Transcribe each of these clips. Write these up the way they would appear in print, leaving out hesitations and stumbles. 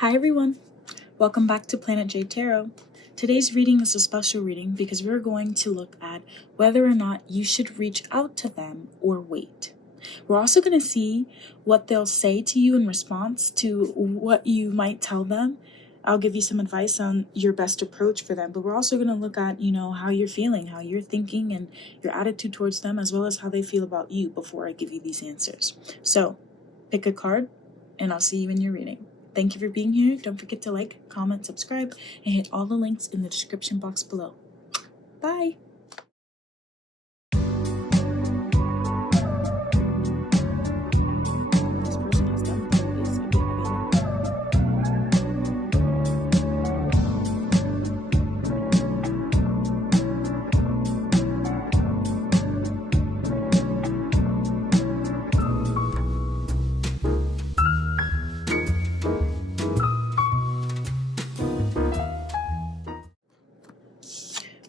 Hi everyone, welcome back to Planet J Tarot. Today's reading is a special reading because we're going to look at whether or not you should reach out to them or wait. We're also going to see what they'll say to you in response to what you might tell them. I'll give you some advice on your best approach for them, but we're also going to look at, how you're feeling, how you're thinking, and your attitude towards them, as well as how they feel about you before I give you these answers. So, pick a card, and I'll see you in your reading. Thank you for being here. Don't forget to like, comment, subscribe, and hit all the links in the description box below. Bye!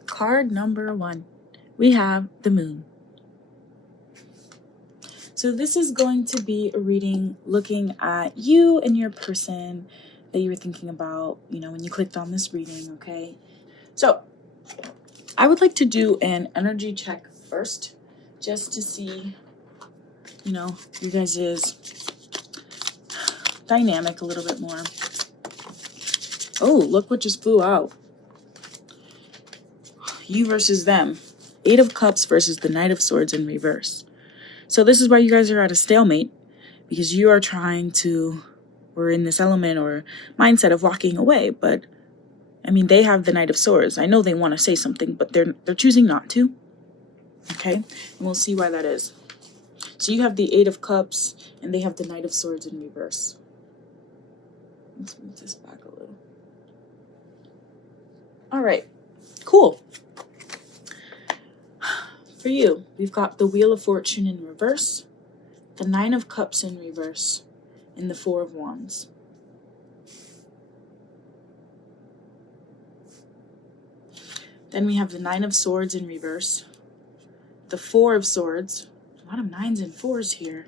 Card number 1, we have the Moon. So this is going to be a reading looking at you and your person that you were thinking about, when you clicked on this reading, okay? So I would like to do an energy check first, just to see, you guys' dynamic a little bit more. Oh, look what just flew out. You versus them. 8 of Cups versus the Knight of Swords in reverse. So this is why you guys are at a stalemate, because you are we're in this element or mindset of walking away, but they have the Knight of Swords. I know they want to say something, but they're choosing not to. Okay? And we'll see why that is. So you have the 8 of Cups and they have the Knight of Swords in reverse. Let's move this back a little. All right. Cool. For you, we've got the Wheel of Fortune in reverse, the 9 of Cups in reverse, and the 4 of Wands. Then we have the 9 of Swords in reverse, the 4 of Swords, a lot of 9s and 4s here,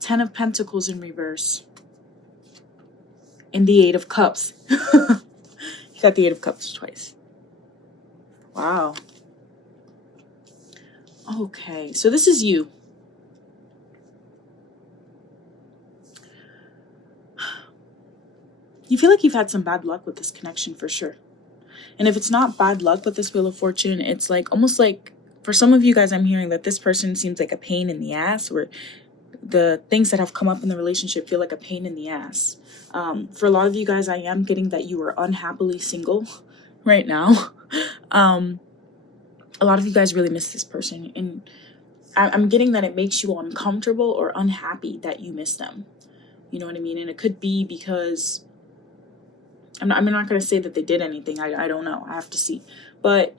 10 of Pentacles in reverse, and the 8 of Cups. You got the 8 of Cups twice. Wow. Okay, so this is you. You feel like you've had some bad luck with this connection for sure. And if it's not bad luck with this Wheel of Fortune, it's almost like for some of you guys, I'm hearing that this person seems like a pain in the ass, or the things that have come up in the relationship feel like a pain in the ass. For a lot of you guys, I am getting that you are unhappily single right now. A lot of you guys really miss this person, and I'm getting that it makes you uncomfortable or unhappy that you miss them. You know what I mean? And it could be because I'm not going to say that they did anything. I don't know. I have to see. But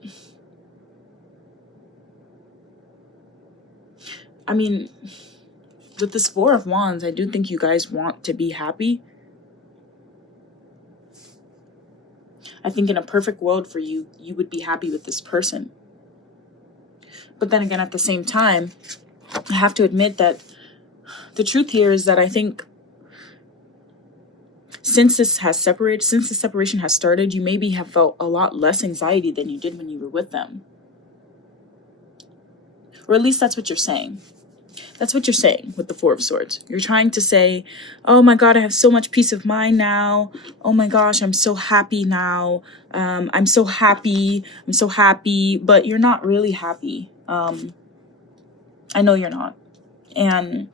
with this 4 of Wands, I do think you guys want to be happy. I think in a perfect world for you, you would be happy with this person. But then again, at the same time, I have to admit that the truth here is that I think since the separation has started, you maybe have felt a lot less anxiety than you did when you were with them. Or at least that's what you're saying. That's what you're saying with the 4 of Swords. You're trying to say, oh my God, I have so much peace of mind now. Oh my gosh, I'm so happy now. I'm so happy. But you're not really happy. I know you're not. And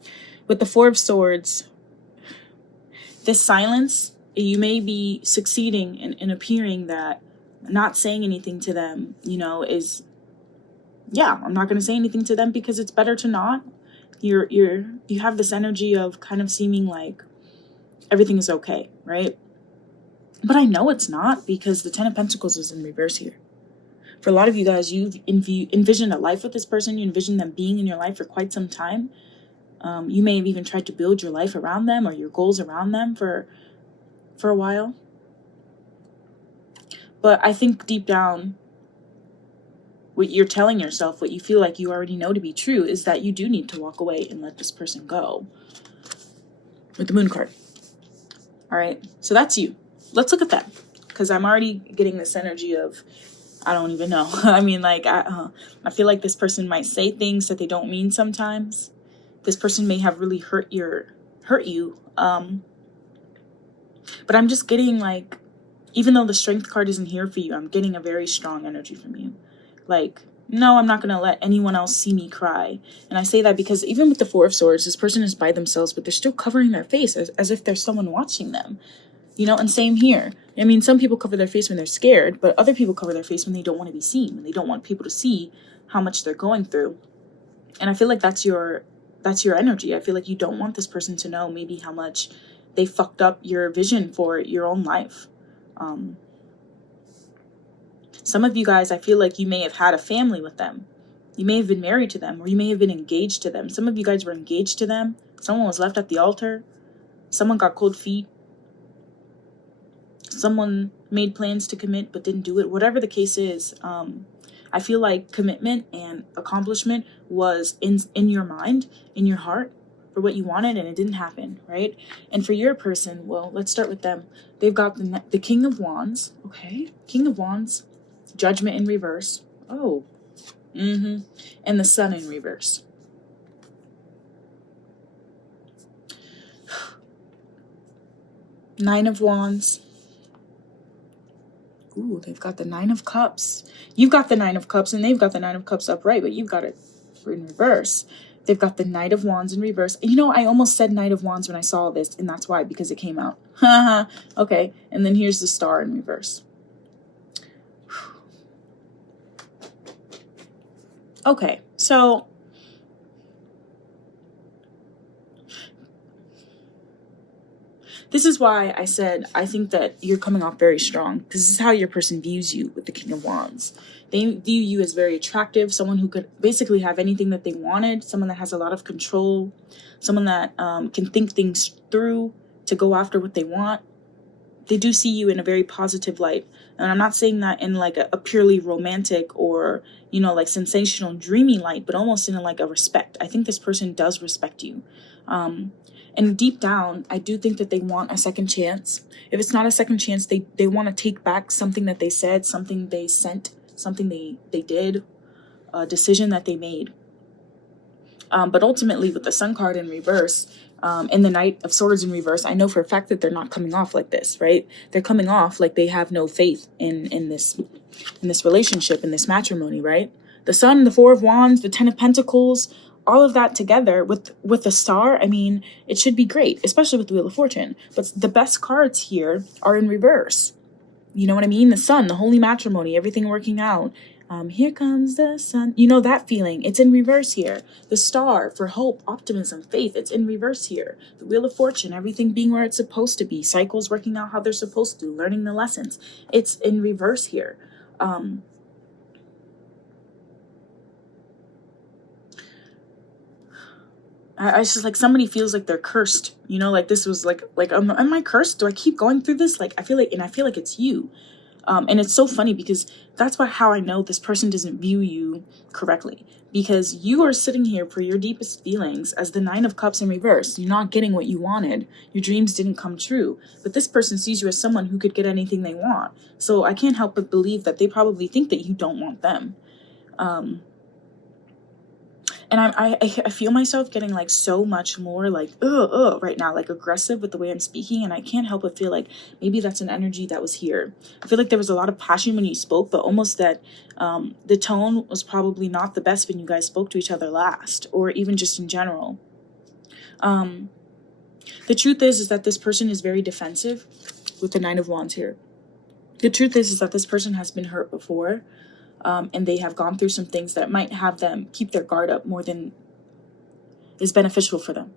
with the 4 of Swords, this silence, you may be succeeding in appearing that not saying anything to them, is, I'm not going to say anything to them because it's better to not. You have this energy of kind of seeming like everything is okay, right? But I know it's not, because the 10 of Pentacles is in reverse here. For a lot of you guys, you've envisioned a life with this person. You envisioned them being in your life for quite some time. You may have even tried to build your life around them or your goals around them for a while. But I think deep down, what you're telling yourself, what you feel like you already know to be true, is that you do need to walk away and let this person go. With the Moon card. All right. So that's you. Let's look at that. Because I'm already getting this energy of, I don't even know. I mean, like, I feel like this person might say things that they don't mean sometimes. This person may have really hurt you. But I'm just getting like, even though the strength card isn't here for you, I'm getting a very strong energy from you. Like, no, I'm not going to let anyone else see me cry. And I say that because even with the Four of Swords, this person is by themselves, but they're still covering their face as if there's someone watching them. You know, and same here. I mean, some people cover their face when they're scared, but other people cover their face when they don't want to be seen, when they don't want people to see how much they're going through. And I feel like that's your energy. I feel like you don't want this person to know maybe how much they fucked up your vision for your own life. Some of you guys, I feel like you may have had a family with them. You may have been married to them, or you may have been engaged to them. Some of you guys were engaged to them. Someone was left at the altar. Someone got cold feet. Someone made plans to commit but didn't do it. Whatever the case is, I feel like commitment and accomplishment was in your mind, in your heart, for what you wanted, and it didn't happen, right? And for your person, well, let's start with them. They've got the King of Wands, okay? King of Wands, Judgment in reverse. Oh, and the Sun in reverse. Nine of Wands. Ooh, they've got the Nine of Cups. You've got the Nine of Cups, and they've got the Nine of Cups upright, but you've got it in reverse. They've got the Knight of Wands in reverse. You know, I almost said Knight of Wands when I saw this, and that's why, because it came out. Okay, and then here's the Star in reverse. Okay, so this is why I said I think that you're coming off very strong, because this is how your person views you with the King of Wands. They view you as very attractive, someone who could basically have anything that they wanted, someone that has a lot of control, someone that can think things through to go after what they want. They do see you in a very positive light. And I'm not saying that in like a purely romantic or, you know, like sensational, dreamy light, but almost in like a respect. I think this person does respect you. And deep down, I do think that they want a second chance. If it's not a second chance, they want to take back something that they said, something they sent, something they did, a decision that they made. But ultimately, with the Sun card in reverse, and the Knight of Swords in reverse, I know for a fact that they're not coming off like this, right? They're coming off like they have no faith in this relationship, in this matrimony, right? The Sun, the Four of Wands, the Ten of Pentacles, all of that together with the Star, I mean, it should be great, especially with the Wheel of Fortune. But the best cards here are in reverse. You know what I mean? The Sun, the holy matrimony, everything working out. Here comes the sun. You know that feeling. It's in reverse here. The Star for hope, optimism, faith. It's in reverse here. The Wheel of Fortune, everything being where it's supposed to be. Cycles working out how they're supposed to. Learning the lessons. It's in reverse here. I just like somebody feels like they're cursed. You know, like this was like am I cursed? Do I keep going through this? Like I feel like it's you. And it's so funny because that's how I know this person doesn't view you correctly. Because you are sitting here for your deepest feelings as the Nine of Cups in reverse. You're not getting what you wanted. Your dreams didn't come true. But this person sees you as someone who could get anything they want. So I can't help but believe that they probably think that you don't want them. And I feel myself getting like so much more like right now, like aggressive with the way I'm speaking, and I can't help but feel like maybe that's an energy that was here. I feel like there was a lot of passion when you spoke, but almost that the tone was probably not the best when you guys spoke to each other last, or even just in general. The truth is that this person is very defensive with the Nine of Wands here. The truth is that this person has been hurt before. And they have gone through some things that might have them keep their guard up more than is beneficial for them.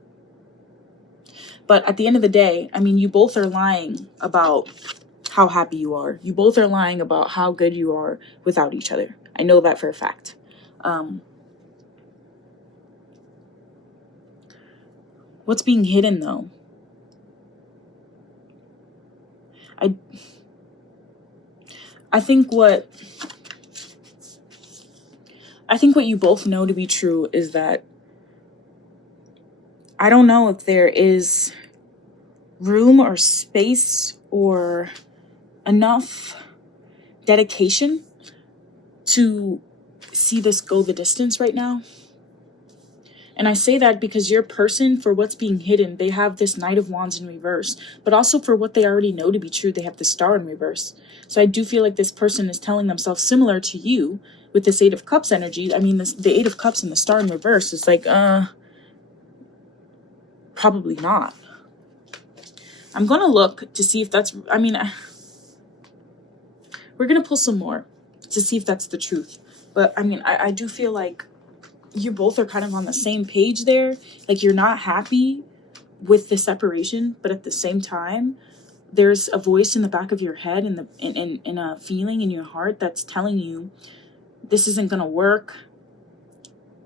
But at the end of the day, I mean, you both are lying about how happy you are. You both are lying about how good you are without each other. I know that for a fact. What's being hidden, though? I think what you both know to be true is that I don't know if there is room or space or enough dedication to see this go the distance right now. And I say that because your person, for what's being hidden, they have this Knight of Wands in reverse, but also for what they already know to be true, they have the Star in reverse. So I do feel like this person is telling themselves, similar to you with this Eight of Cups energy. I mean, the Eight of Cups and the Star in reverse is like, probably not. I'm going to look to see if that's, I mean, we're going to pull some more to see if that's the truth. But I mean, I do feel like you both are kind of on the same page there. Like, you're not happy with the separation, but at the same time, there's a voice in the back of your head and in a feeling in your heart that's telling you this isn't going to work.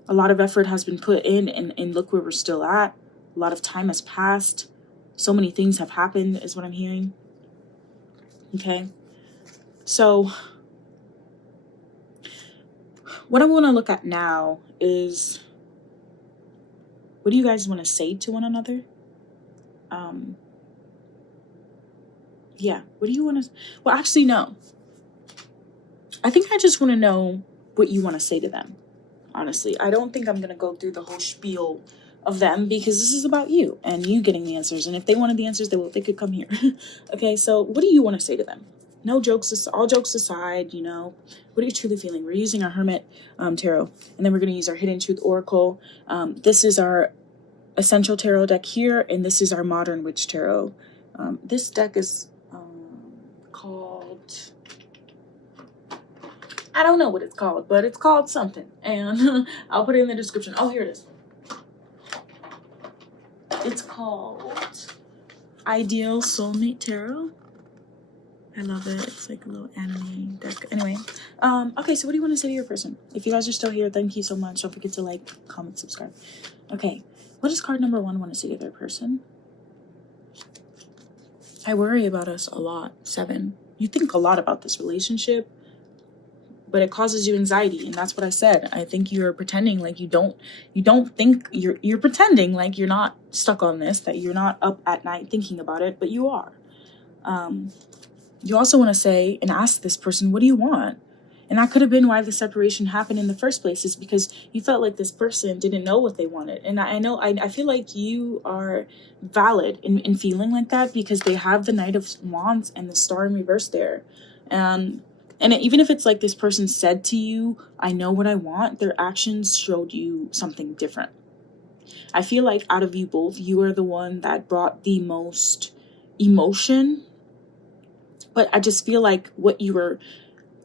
A lot of effort has been put in, and look where we're still at. A lot of time has passed. So many things have happened is what I'm hearing. Okay. So what I want to look at now is, what do you guys want to say to one another? Yeah, what do you want to, well, actually, no. I think I just want to know what you want to say to them. Honestly, I don't think I'm going to go through the whole spiel of them, because this is about you and you getting the answers. And if they wanted the answers, they could come here. Okay, so what do you want to say to them? No jokes, all jokes aside, you know, what are you truly feeling? We're using our Hermit Tarot, and then we're going to use our Hidden Truth Oracle. This is our Essential Tarot deck here, and this is our Modern Witch Tarot. This deck is called, I don't know what it's called, but it's called something, and I'll put it in the description. Oh, here it is. It's called Ideal Soulmate Tarot. I love it. It's like a little anime deck. Anyway, okay, so what do you want to say to your person? If you guys are still here, thank you so much. Don't forget to like, comment, subscribe. Okay, what does card number 1 want to say to their person? I worry about us a lot. 7. You think a lot about this relationship, but it causes you anxiety, and that's what I said. I think you're pretending like you don't think, you're pretending like you're not stuck on this, that you're not up at night thinking about it, but you are. You also want to say and ask this person, what do you want? And that could have been why the separation happened in the first place, is because you felt like this person didn't know what they wanted. And I feel like you are valid in feeling like that, because they have the Knight of Wands and the Star in reverse there. And even if it's like this person said to you, I know what I want, their actions showed you something different. I feel like out of you both, you are the one that brought the most emotion. But I just feel like what you were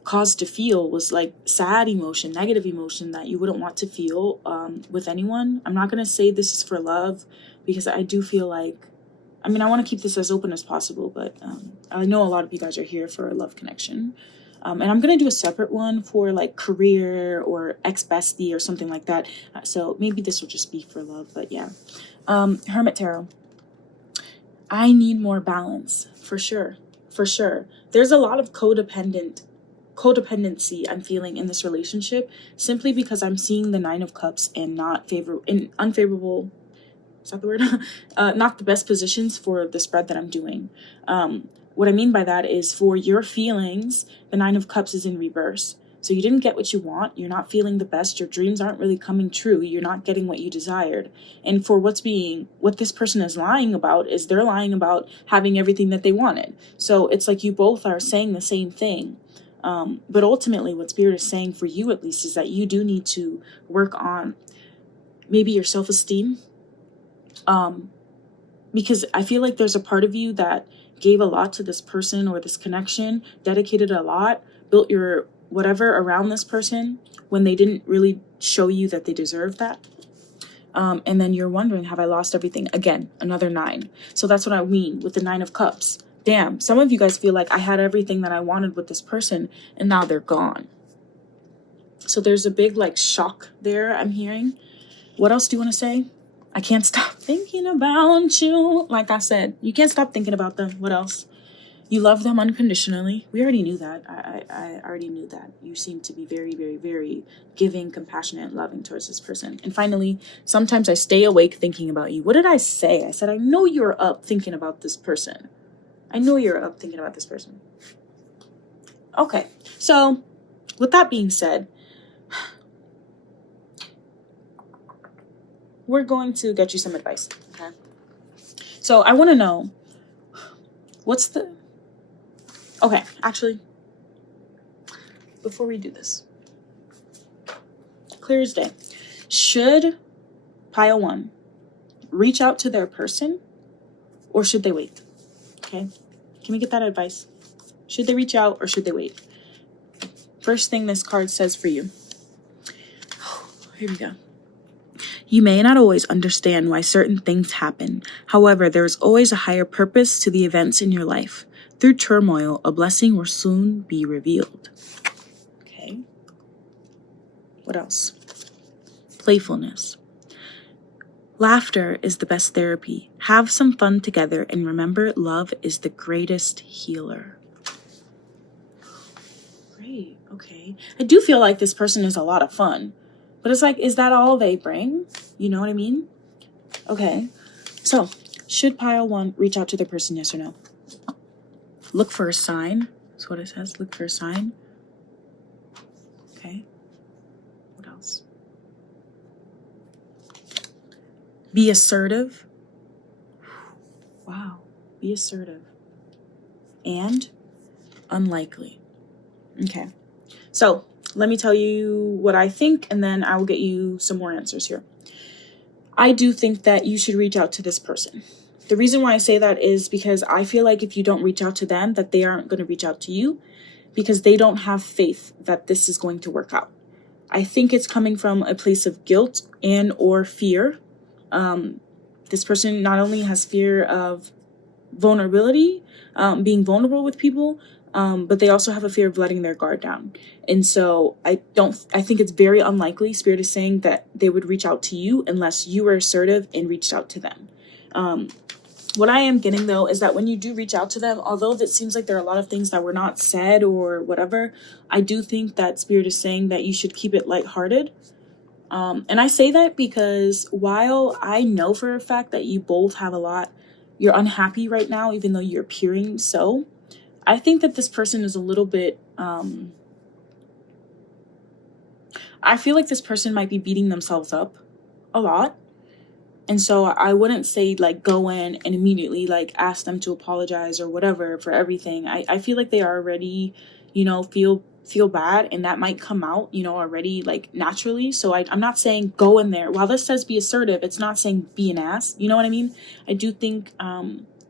caused to feel was like sad emotion, negative emotion that you wouldn't want to feel with anyone. I'm not going to say this is for love, because I do feel like, I mean, I want to keep this as open as possible, but I know a lot of you guys are here for a love connection. And I'm going to do a separate one for like career or ex-bestie or something like that. So maybe this will just be for love, but yeah. Hermit Tarot. I need more balance, for sure. For sure. There's a lot of codependency I'm feeling in this relationship, simply because I'm seeing the 9 of Cups and unfavorable, is that the word? Not the best positions for the spread that I'm doing. What I mean by that is, for your feelings, the 9 of Cups is in reverse. So you didn't get what you want. You're not feeling the best. Your dreams aren't really coming true. You're not getting what you desired. And for what this person is lying about is, they're lying about having everything that they wanted. So it's like you both are saying the same thing. But ultimately what Spirit is saying for you, at least, is that you do need to work on maybe your self-esteem. Because I feel like there's a part of you that gave a lot to this person or this connection, dedicated a lot, built your whatever around this person when they didn't really show you that they deserved that. And then you're wondering, have I lost everything? Again, another 9. So that's what I mean with the 9 of Cups. Damn, some of you guys feel like I had everything that I wanted with this person and now they're gone. So there's a big like shock there I'm hearing. What else do you want to say? I can't stop thinking about you. Like I said, you can't stop thinking about them. What else? You love them unconditionally. We already knew that. I already knew that. You seem to be very, very, very giving, compassionate, loving towards this person. And finally, sometimes I stay awake thinking about you. What did I say? I said, I know you're up thinking about this person. I know you're up thinking about this person. Okay. So with that being said, we're going to get you some advice. Okay. So I want to know okay, actually, before we do this, clear as day, should pile 1 reach out to their person or should they wait? Okay, can we get that advice? Should they reach out or should they wait? First thing this card says for you. Here we go. You may not always understand why certain things happen. However, there is always a higher purpose to the events in your life. Through turmoil, a blessing will soon be revealed. Okay. What else? Playfulness. Laughter is the best therapy. Have some fun together and remember, love is the greatest healer. Great. Okay. I do feel like this person is a lot of fun. But it's like, is that all they bring? You know what I mean? Okay. So, should pile 1 reach out to their person, yes or no? Look for a sign. That's what it says. Look for a sign. Okay. What else? Be assertive. Wow. Be assertive. And unlikely. Okay. So, let me tell you what I think, and then I will get you some more answers here. I do think that you should reach out to this person. The reason why I say that is because I feel like if you don't reach out to them, that they aren't going to reach out to you because they don't have faith that this is going to work out. I think it's coming from a place of guilt and or fear. This person not only has fear of vulnerability, being vulnerable with people, but they also have a fear of letting their guard down. And so I think it's very unlikely, Spirit is saying, that they would reach out to you unless you were assertive and reached out to them. What I am getting, though, is that when you do reach out to them, although it seems like there are a lot of things that were not said or whatever, I do think that Spirit is saying that you should keep it lighthearted. And I say that because while I know for a fact that you both have you're unhappy right now, even though you're appearing so, I think that this person is a little bit, I feel like this person might be beating themselves up a lot. And so I wouldn't say like go in and immediately like ask them to apologize or whatever for everything. I feel like they already, feel bad, and that might come out, already like naturally. So I'm not saying go in there. While this says be assertive, it's not saying be an ass. You know what I mean? I do think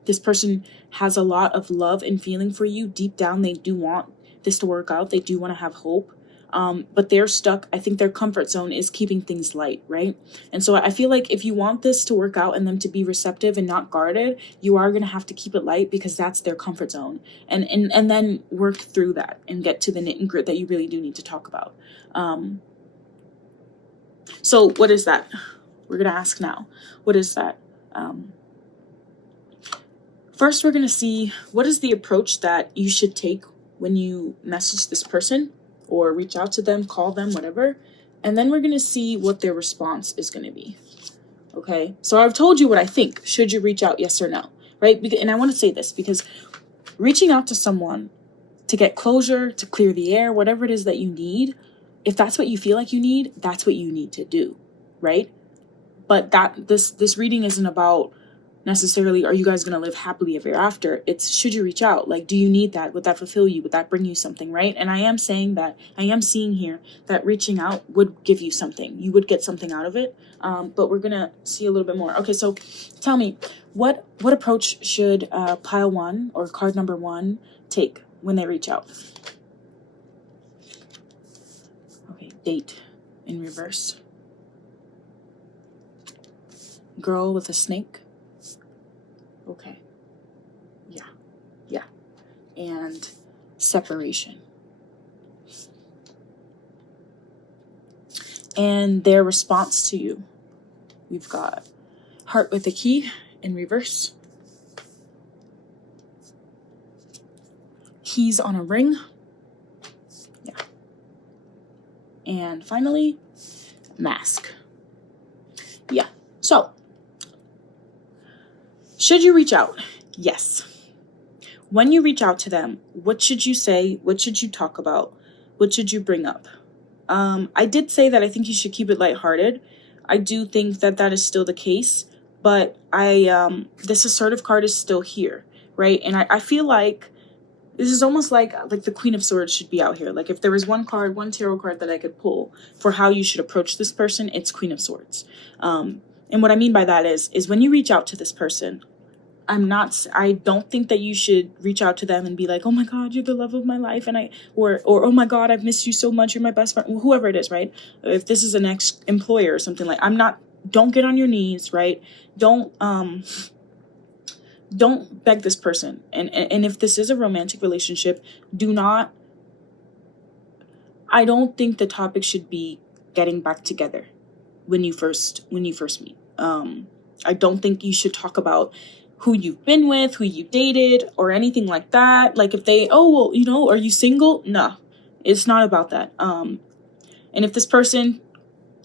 this person has a lot of love and feeling for you. Deep down, they do want this to work out. They do want to have hope. But they're stuck. I think their comfort zone is keeping things light, right? And so I feel like if you want this to work out and them to be receptive and not guarded, you are going to have to keep it light because that's their comfort zone. And then work through that and get to the nit and grit that you really do need to talk about. So what is that? We're going to ask now. What is that? First, we're going to see what is the approach that you should take when you message this person or reach out to them, call them, whatever. And then we're going to see what their response is going to be. Okay. So I've told you what I think. Should you reach out? Yes or no? Right. And I want to say this because reaching out to someone to get closure, to clear the air, whatever it is that you need, if that's what you feel like you need, that's what you need to do. Right. But this reading isn't about necessarily, are you guys going to live happily ever after? It's, should you reach out? Like, do you need that? Would that fulfill you? Would that bring you something, right? And I am saying that, I am seeing here that reaching out would give you something. You would get something out of it. But we're going to see a little bit more. Okay, so tell me, what approach should pile 1 or card number 1 take when they reach out? Okay, date in reverse. Girl with a snake. Okay. Yeah. And separation. And their response to you. We've got heart with a key in reverse. keys on a ring. Yeah. And finally, mask. Yeah. So, should you reach out? Yes. When you reach out to them, what should you say? What should you talk about? What should you bring up? I did say that I think you should keep it lighthearted. I do think that that is still the case, but this assertive card is still here, right? And I feel like this is almost like the Queen of Swords should be out here. Like if there was one tarot card that I could pull for how you should approach this person, it's Queen of Swords. And what I mean by that is when you reach out to this person, I don't think that you should reach out to them and be like, oh my God, you're the love of my life. And or oh my God, I've missed you so much. You're my best friend, whoever it is, right? If this is an ex-employer or something, like don't get on your knees, right? Don't beg this person. And if this is a romantic relationship, I don't think the topic should be getting back together when you first meet. I don't think you should talk about who you've been with, who you dated, or anything like that. Like if they, oh, well, are you single? No, it's not about that. And if this person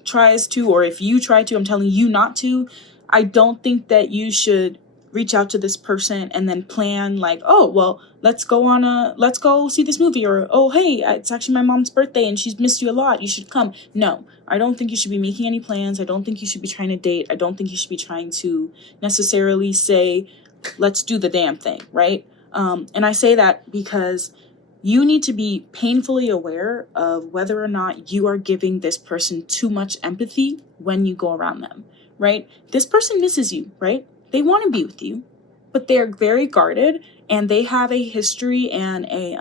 tries to, or if you try to, I'm telling you not to, I don't think that you should reach out to this person and then plan like, oh, well, let's go see this movie, or, oh, hey, it's actually my mom's birthday and she's missed you a lot. You should come. No, I don't think you should be making any plans. I don't think you should be trying to date. I don't think you should be trying to necessarily say, let's do the damn thing, right? And I say that because you need to be painfully aware of whether or not you are giving this person too much empathy when you go around them, right? This person misses you, right? They want to be with you, but they're very guarded, and they have a history and a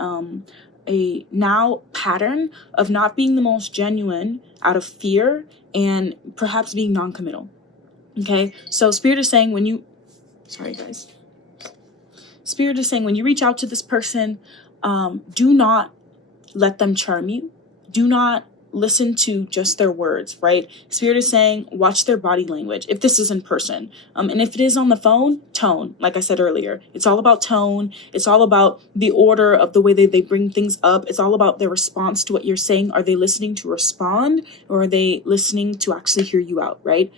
now pattern of not being the most genuine out of fear and perhaps being non-committal. Okay, so Spirit is saying when you reach out to this person, do not let them charm you. Do not listen to just their words, right? Spirit is saying, watch their body language if this is in person. And if it is on the phone, tone, like I said earlier. It's all about tone. It's all about the order of the way they bring things up. It's all about their response to what you're saying. Are they listening to respond, or are they listening to actually hear you out, right?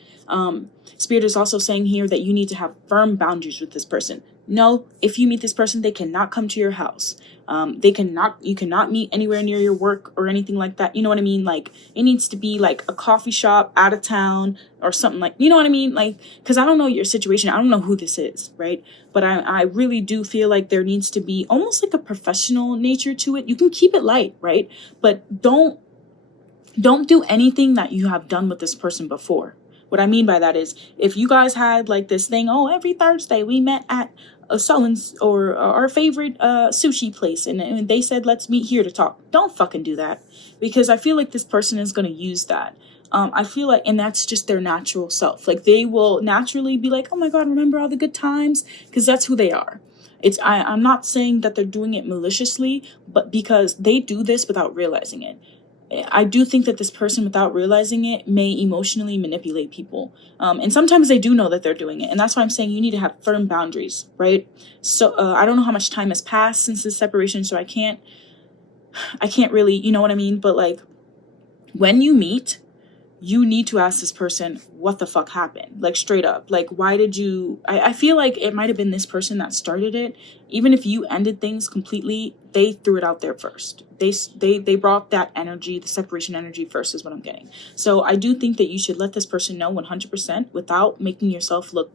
Spirit is also saying here that you need to have firm boundaries with this person. No, if you meet this person, they cannot come to your house. You cannot meet anywhere near your work or anything like that. You know what I mean? Like it needs to be like a coffee shop out of town or something, like, you know what I mean? Like, cause I don't know your situation. I don't know who this is, right? But I really do feel like there needs to be almost like a professional nature to it. You can keep it light, right? But don't do anything that you have done with this person before. What I mean by that is if you guys had like this thing, oh, every Thursday we met at or our favorite sushi place, and they said, let's meet here to talk. Don't fucking do that, because I feel like this person is going to use that. I feel like, and that's just their natural self. Like they will naturally be like, oh my God, remember all the good times? Because that's who they are. I'm not saying that they're doing it maliciously, but because they do this without realizing it. I do think that this person, without realizing it, may emotionally manipulate people. And sometimes they do know that they're doing it. And that's why I'm saying you need to have firm boundaries, right? So I don't know how much time has passed since this separation, so I can't really, you know what I mean? But like when you meet, you need to ask this person, what the fuck happened? Like straight up, like, why did you, I feel like it might've been this person that started it. Even if you ended things completely, they threw it out there first. They brought that energy, the separation energy first is what I'm getting. So I do think that you should let this person know 100% without making yourself look,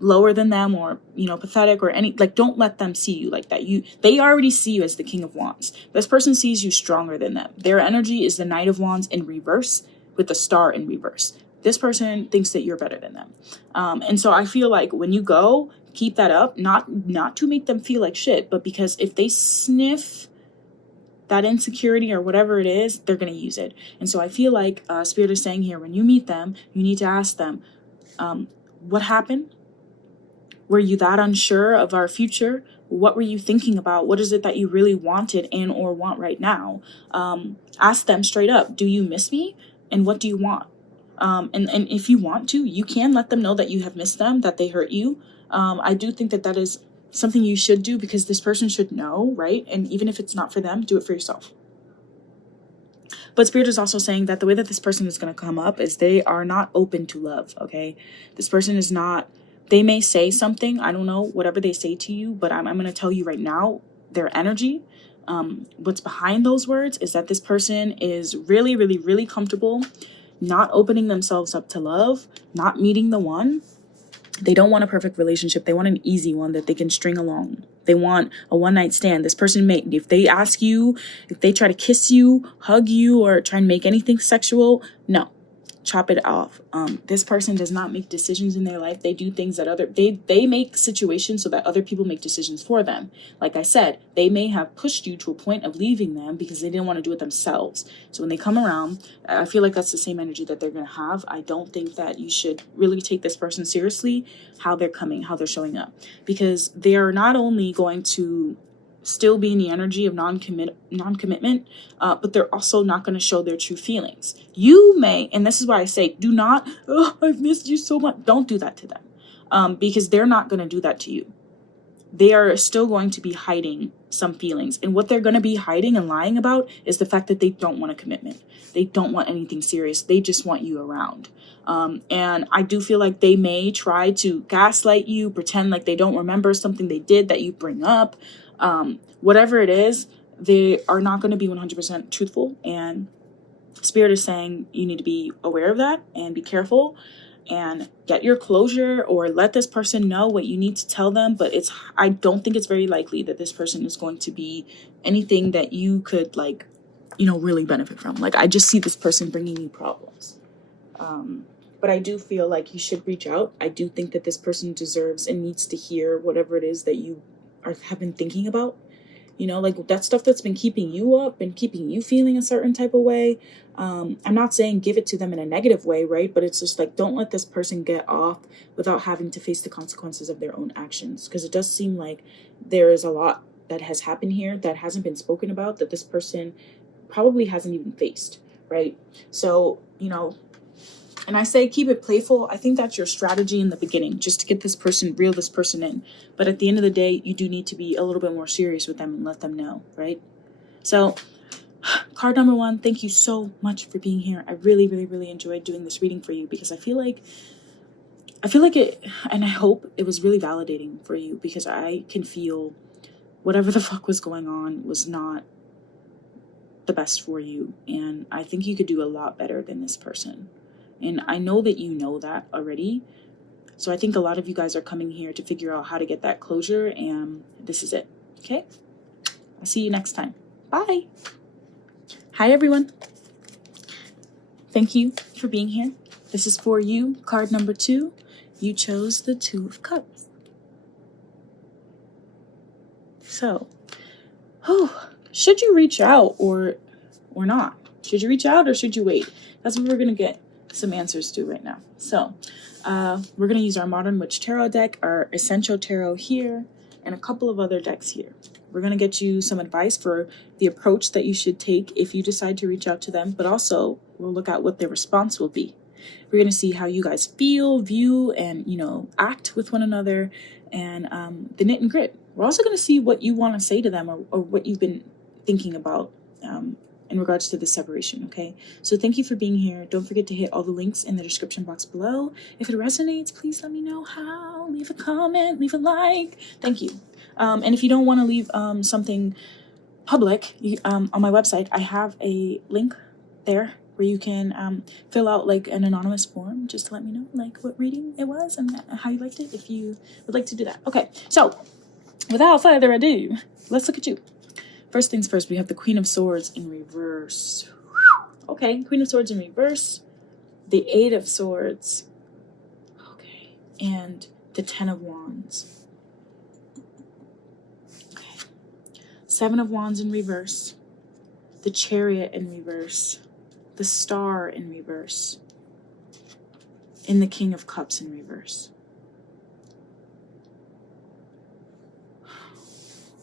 lower than them or, pathetic or any, like, don't let them see you like that. They already see you as the King of Wands. This person sees you stronger than them. Their energy is the Knight of Wands in reverse with the Star in reverse. This person thinks that you're better than them. And so I feel like when you go, keep that up, not to make them feel like shit, but because if they sniff that insecurity or whatever it is, they're going to use it. And so I feel like Spirit is saying here, when you meet them, you need to ask them, what happened? Were you that unsure of our future? What were you thinking about? What is it that you really wanted and or want right now? Ask them straight up, do you miss me? And what do you want? And if you want to, you can let them know that you have missed them, that they hurt you. I do think that is something you should do because this person should know, right? And even if it's not for them, do it for yourself. But Spirit is also saying that the way that this person is going to come up is they are not open to love, okay? This person is not, they may say something, I don't know, whatever they say to you, but I'm going to tell you right now, their energy, what's behind those words is that this person is really, really, really comfortable not opening themselves up to love, not meeting the one. They don't want a perfect relationship. They want an easy one that they can string along. They want a one-night stand. This person may, if they ask you, if they try to kiss you, hug you, or try and make anything sexual, no. Chop it off. This person does not make decisions in their life. They do things that they make situations so that other people make decisions for them. Like I said, they may have pushed you to a point of leaving them because they didn't want to do it themselves. So when they come around, I feel like that's the same energy that they're going to have. I don't think that you should really take this person seriously, how they're coming, how they're showing up, because they are not only going to still be in the energy of non-commitment, but they're also not going to show their true feelings. You may, and this is why I say, do not, oh, I've missed you so much. Don't do that to them, because they're not going to do that to you. They are still going to be hiding some feelings. And what they're going to be hiding and lying about is the fact that they don't want a commitment. They don't want anything serious. They just want you around. And I do feel like they may try to gaslight you, pretend like they don't remember something they did that you bring up. Whatever it is, they are not going to be 100% truthful. And Spirit is saying you need to be aware of that and be careful and get your closure, or let this person know what you need to tell them. But I don't think it's very likely that this person is going to be anything that you could, like, really benefit from. Like, I just see this person bringing you problems. But I do feel like you should reach out. I do think that this person deserves and needs to hear whatever it is that you have been thinking about. Like that stuff that's been keeping you up and keeping you feeling a certain type of way. I'm not saying give it to them in a negative way, right? But it's just like, don't let this person get off without having to face the consequences of their own actions. Because it does seem like there is a lot that has happened here that hasn't been spoken about, that this person probably hasn't even faced, right? So, and I say keep it playful. I think that's your strategy in the beginning, just to get reel this person in. But at the end of the day, you do need to be a little bit more serious with them and let them know, right? So card number 1, thank you so much for being here. I really, really, really enjoyed doing this reading for you, because I feel like it, and I hope it was really validating for you, because I can feel whatever the fuck was going on was not the best for you. And I think you could do a lot better than this person. And I know that you know that already. So I think a lot of you guys are coming here to figure out how to get that closure. And this is it. Okay? I'll see you next time. Bye. Hi, everyone. Thank you for being here. This is for you. Card number 2. You chose the 2 of Cups. So, should you reach out or not? Should you reach out or should you wait? That's what we're going to get some answers to right now. So we're going to use our Modern Witch Tarot deck, our Essential Tarot here, and a couple of other decks here. We're going to get you some advice for the approach that you should take if you decide to reach out to them, but also we'll look at what their response will be. We're going to see how you guys feel, view, and, act with one another, and the knit and grit. We're also going to see what you want to say to them, or what you've been thinking about in regards to this separation, okay? So thank you for being here. Don't forget to hit all the links in the description box below. If it resonates, please let me know how. Leave a comment, leave a like. Thank you. And if you don't want to leave something public, on my website, I have a link there where you can fill out like an anonymous form just to let me know like what reading it was and how you liked it, if you would like to do that. Okay, so without further ado, let's look at you. First things first, we have the Queen of Swords in reverse. Okay, Queen of Swords in reverse, the 8 of Swords, okay, and the 10 of Wands. Okay, 7 of Wands in reverse, the Chariot in reverse, the Star in reverse, and the King of Cups in reverse.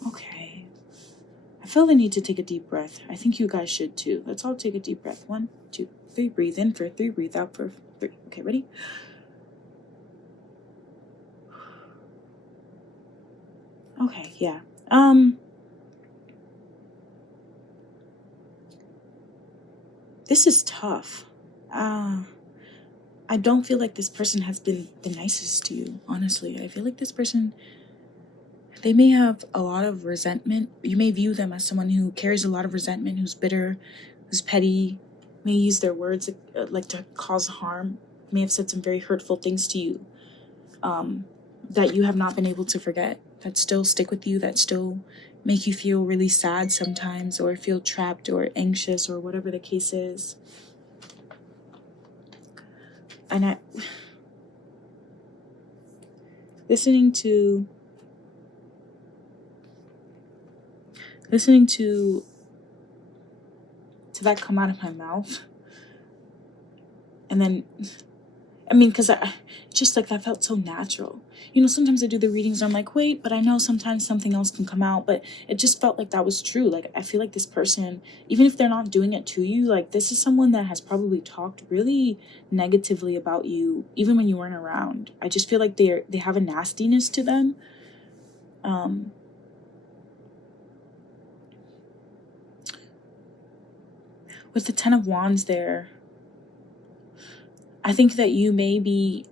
Okay. I feel the need to take a deep breath. I think you guys should too. Let's all take a deep breath. 1, 2, 3. Breathe in for 3. Breathe out for 3. Okay, ready? Okay, yeah. This is tough. I don't feel like this person has been the nicest to you, honestly. I feel like this person, they may have a lot of resentment. You may view them as someone who carries a lot of resentment, who's bitter, who's petty, may use their words like to cause harm, may have said some very hurtful things to you that you have not been able to forget, that still stick with you, that still make you feel really sad sometimes, or feel trapped or anxious, or whatever the case is. And listening to that come out of my mouth, and then, I mean, because I just like, that felt so natural. You know, sometimes I do the readings and I'm like, wait, but I know sometimes something else can come out, but it just felt like that was true. Like, I feel like this person, even if they're not doing it to you, like, this is someone that has probably talked really negatively about you, even when you weren't around. I just feel like they have a nastiness to them. With the Ten of Wands there, I think that you may be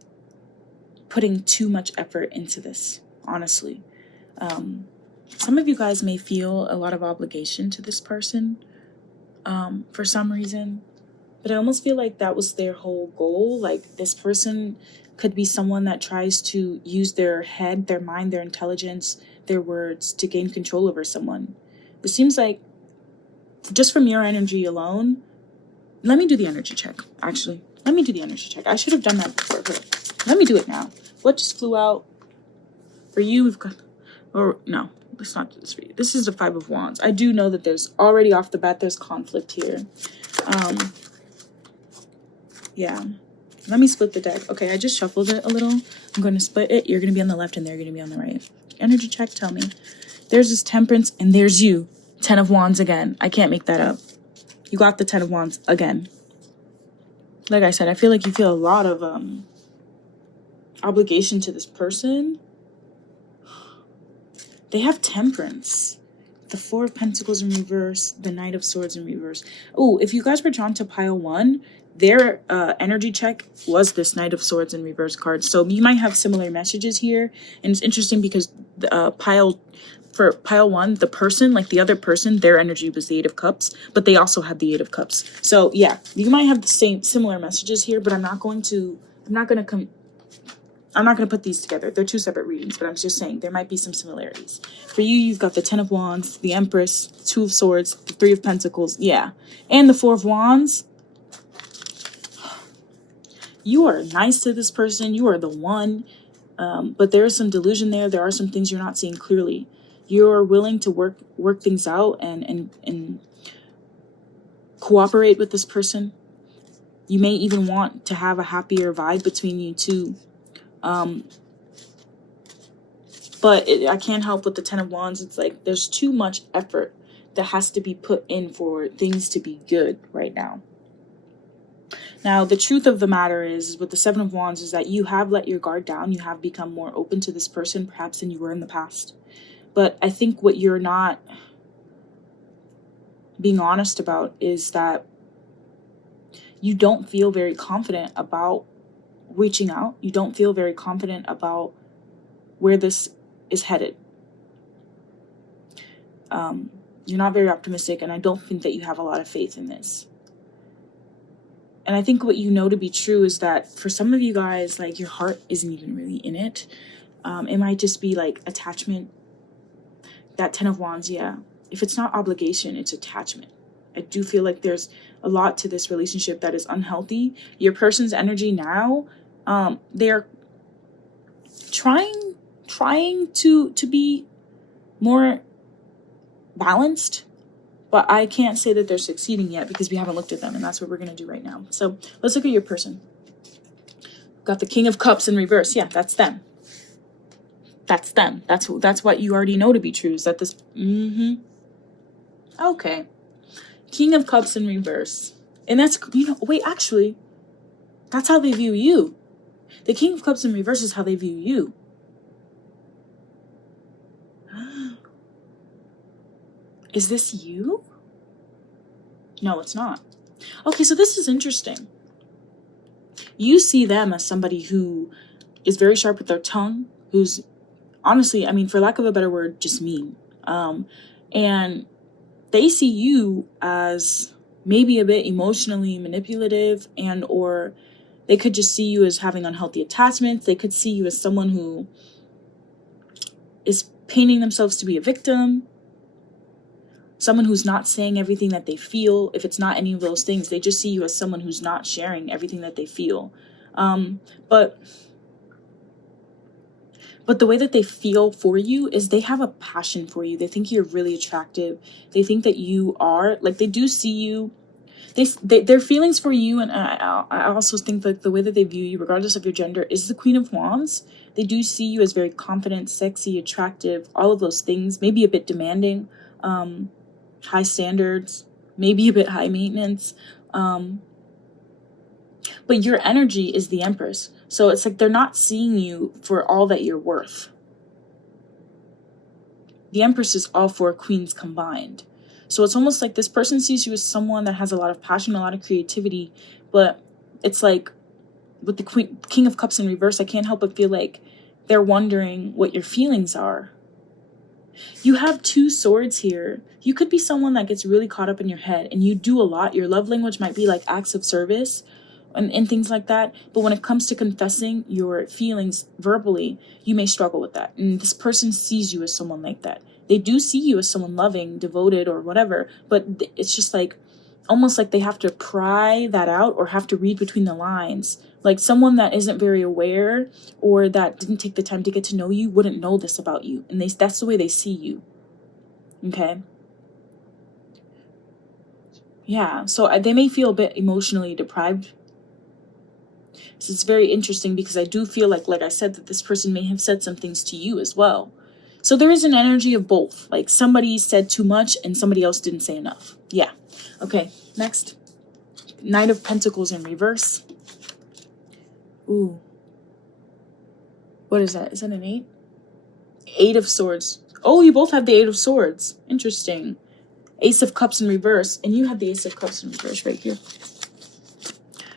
putting too much effort into this, honestly. Some of you guys may feel a lot of obligation to this person for some reason, but I almost feel like that was their whole goal. Like, this person could be someone that tries to use their head, their mind, their intelligence, their words to gain control over someone. It seems like, just from your energy alone, let me do the energy check, actually. Let me do the energy check. I should have done that before her. Let me do it now. What just flew out? For you, we've got... Or, no, let's not do this for you. This is the Five of Wands. I do know that there's already off the bat, there's conflict here. Yeah. Let me split the deck. Okay, I just shuffled it a little. I'm going to split it. You're going to be on the left and they're going to be on the right. Energy check, tell me. There's this Temperance and there's you. Ten of Wands again. I can't make that up. You got the Ten of Wands again. Like I said, I feel like you feel a lot of obligation to this person. They have Temperance. The Four of Pentacles in reverse. The Knight of Swords in reverse. Oh, if you guys were drawn to pile one, their energy check was this Knight of Swords in reverse card. So you might have similar messages here. And it's interesting because for pile one, the person, like the other person, their energy was the Eight of Cups, but they also had the Eight of Cups. So yeah, you might have the similar messages here, but I'm not going to put these together. They're two separate readings, but I'm just saying there might be some similarities. For you, you've got the Ten of Wands, the Empress, Two of Swords, the Three of Pentacles, yeah, and the Four of Wands. You are nice to this person. You are the one, but there is some delusion there. There are some things you're not seeing clearly. You're willing to work things out and cooperate with this person. You may even want to have a happier vibe between you two. But I can't help with the Ten of Wands. It's like there's too much effort that has to be put in for things to be good right now. Now, the truth of the matter is, with the Seven of Wands, is that you have let your guard down. You have become more open to this person, perhaps, than you were in the past. But I think what you're not being honest about is that you don't feel very confident about reaching out. You don't feel very confident about where this is headed. You're not very optimistic, and I don't think that you have a lot of faith in this. And I think what you know to be true is that for some of you guys, like, your heart isn't even really in it. It might just be like attachment. That Ten of Wands, yeah. If it's not obligation, it's attachment. I do feel like there's a lot to this relationship that is unhealthy. Your person's energy now, they're trying to be more balanced, but I can't say that they're succeeding yet because we haven't looked at them, and that's what we're going to do right now. So let's look at your person. Got the King of Cups in reverse. Yeah, that's them. That's them. That's what you already know to be true, is that this... Okay. King of Cups in reverse. And that's, wait, actually, that's how they view you. The King of Cups in reverse is how they view you. Is this you? No, it's not. Okay, so this is interesting. You see them as somebody who is very sharp with their tongue, who's honestly, I mean, for lack of a better word, just mean. And they see you as maybe a bit emotionally manipulative, and or they could just see you as having unhealthy attachments. They could see you as someone who is painting themselves to be a victim, someone who's not saying everything that they feel. If it's not any of those things, they just see you as someone who's not sharing everything that they feel. But the way that they feel for you is they have a passion for you. They think you're really attractive. They think that you are, like, they do see you. Their feelings for you, and I also think that the way that they view you, regardless of your gender, is the Queen of Wands. They do see you as very confident, sexy, attractive, all of those things, maybe a bit demanding, high standards, maybe a bit high maintenance. But your energy is the Empress. So it's like they're not seeing you for all that you're worth. The Empress is all four queens combined. So it's almost like this person sees you as someone that has a lot of passion, a lot of creativity, but it's like with the King of Cups in reverse, I can't help but feel like they're wondering what your feelings are. You have two swords here. You could be someone that gets really caught up in your head, and you do a lot. Your love language might be like acts of service and things like that. But when it comes to confessing your feelings verbally, you may struggle with that. And this person sees you as someone like that. They do see you as someone loving, devoted, or whatever, but it's just like almost like they have to pry that out or have to read between the lines. Like someone that isn't very aware or that didn't take the time to get to know you wouldn't know this about you. And that's the way they see you. Okay? Yeah, so they may feel a bit emotionally deprived. So it's very interesting because I do feel like I said, that this person may have said some things to you as well. So there is an energy of both. Like somebody said too much and somebody else didn't say enough. Yeah. Okay, next. Knight of Pentacles in reverse. Ooh. What is that? Is that an 8? 8 of Swords. Oh, you both have the 8 of Swords. Interesting. Ace of Cups in reverse. And you have the Ace of Cups in reverse right here.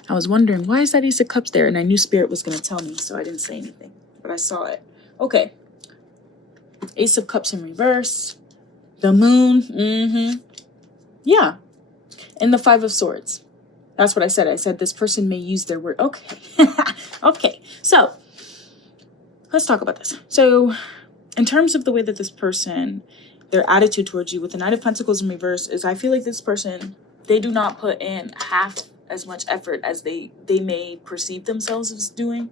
I was wondering, why is that Ace of Cups there? And I knew Spirit was going to tell me, so I didn't say anything. But I saw it. Okay. Ace of Cups in reverse. The Moon. Yeah. And the 5 of Swords. That's what I said. I said this person may use their word. Okay. Okay. So, let's talk about this. So, in terms of the way that this person, their attitude towards you with the Knight of Pentacles in reverse is, I feel like this person, they do not put in half as much effort as they may perceive themselves as doing.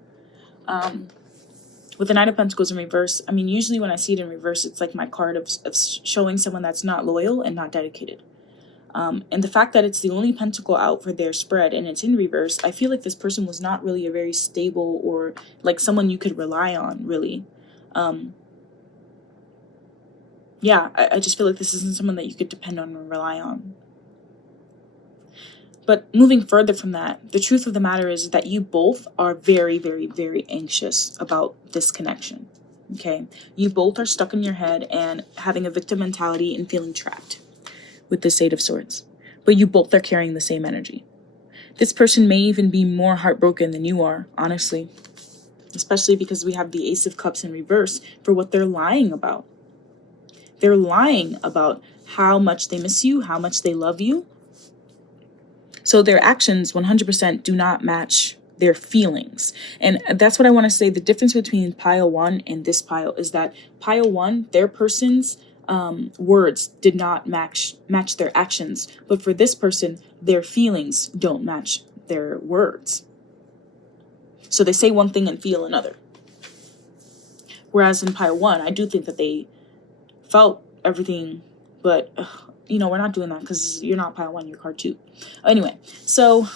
With the Knight of Pentacles in reverse, I mean, usually when I see it in reverse, it's like my card of showing someone that's not loyal and not dedicated. And the fact that it's the only pentacle out for their spread and it's in reverse, I feel like this person was not really a very stable or like someone you could rely on, really. Yeah, I just feel like this isn't someone that you could depend on or rely on. But moving further from that, the truth of the matter is that you both are very, very, very anxious about this connection. Okay? You both are stuck in your head and having a victim mentality and feeling trapped with this 8 of Swords. But you both are carrying the same energy. This person may even be more heartbroken than you are, honestly. Especially because we have the Ace of Cups in reverse for what they're lying about. They're lying about how much they miss you, how much they love you. So their actions 100% do not match their feelings. And that's what I want to say. The difference between pile 1 and this pile is that pile 1, their person's words did not match their actions. But for this person, their feelings don't match their words. So they say one thing and feel another. Whereas in pile 1, I do think that they felt everything, but we're not doing that because you're not pile 1, you're card 2. Anyway, so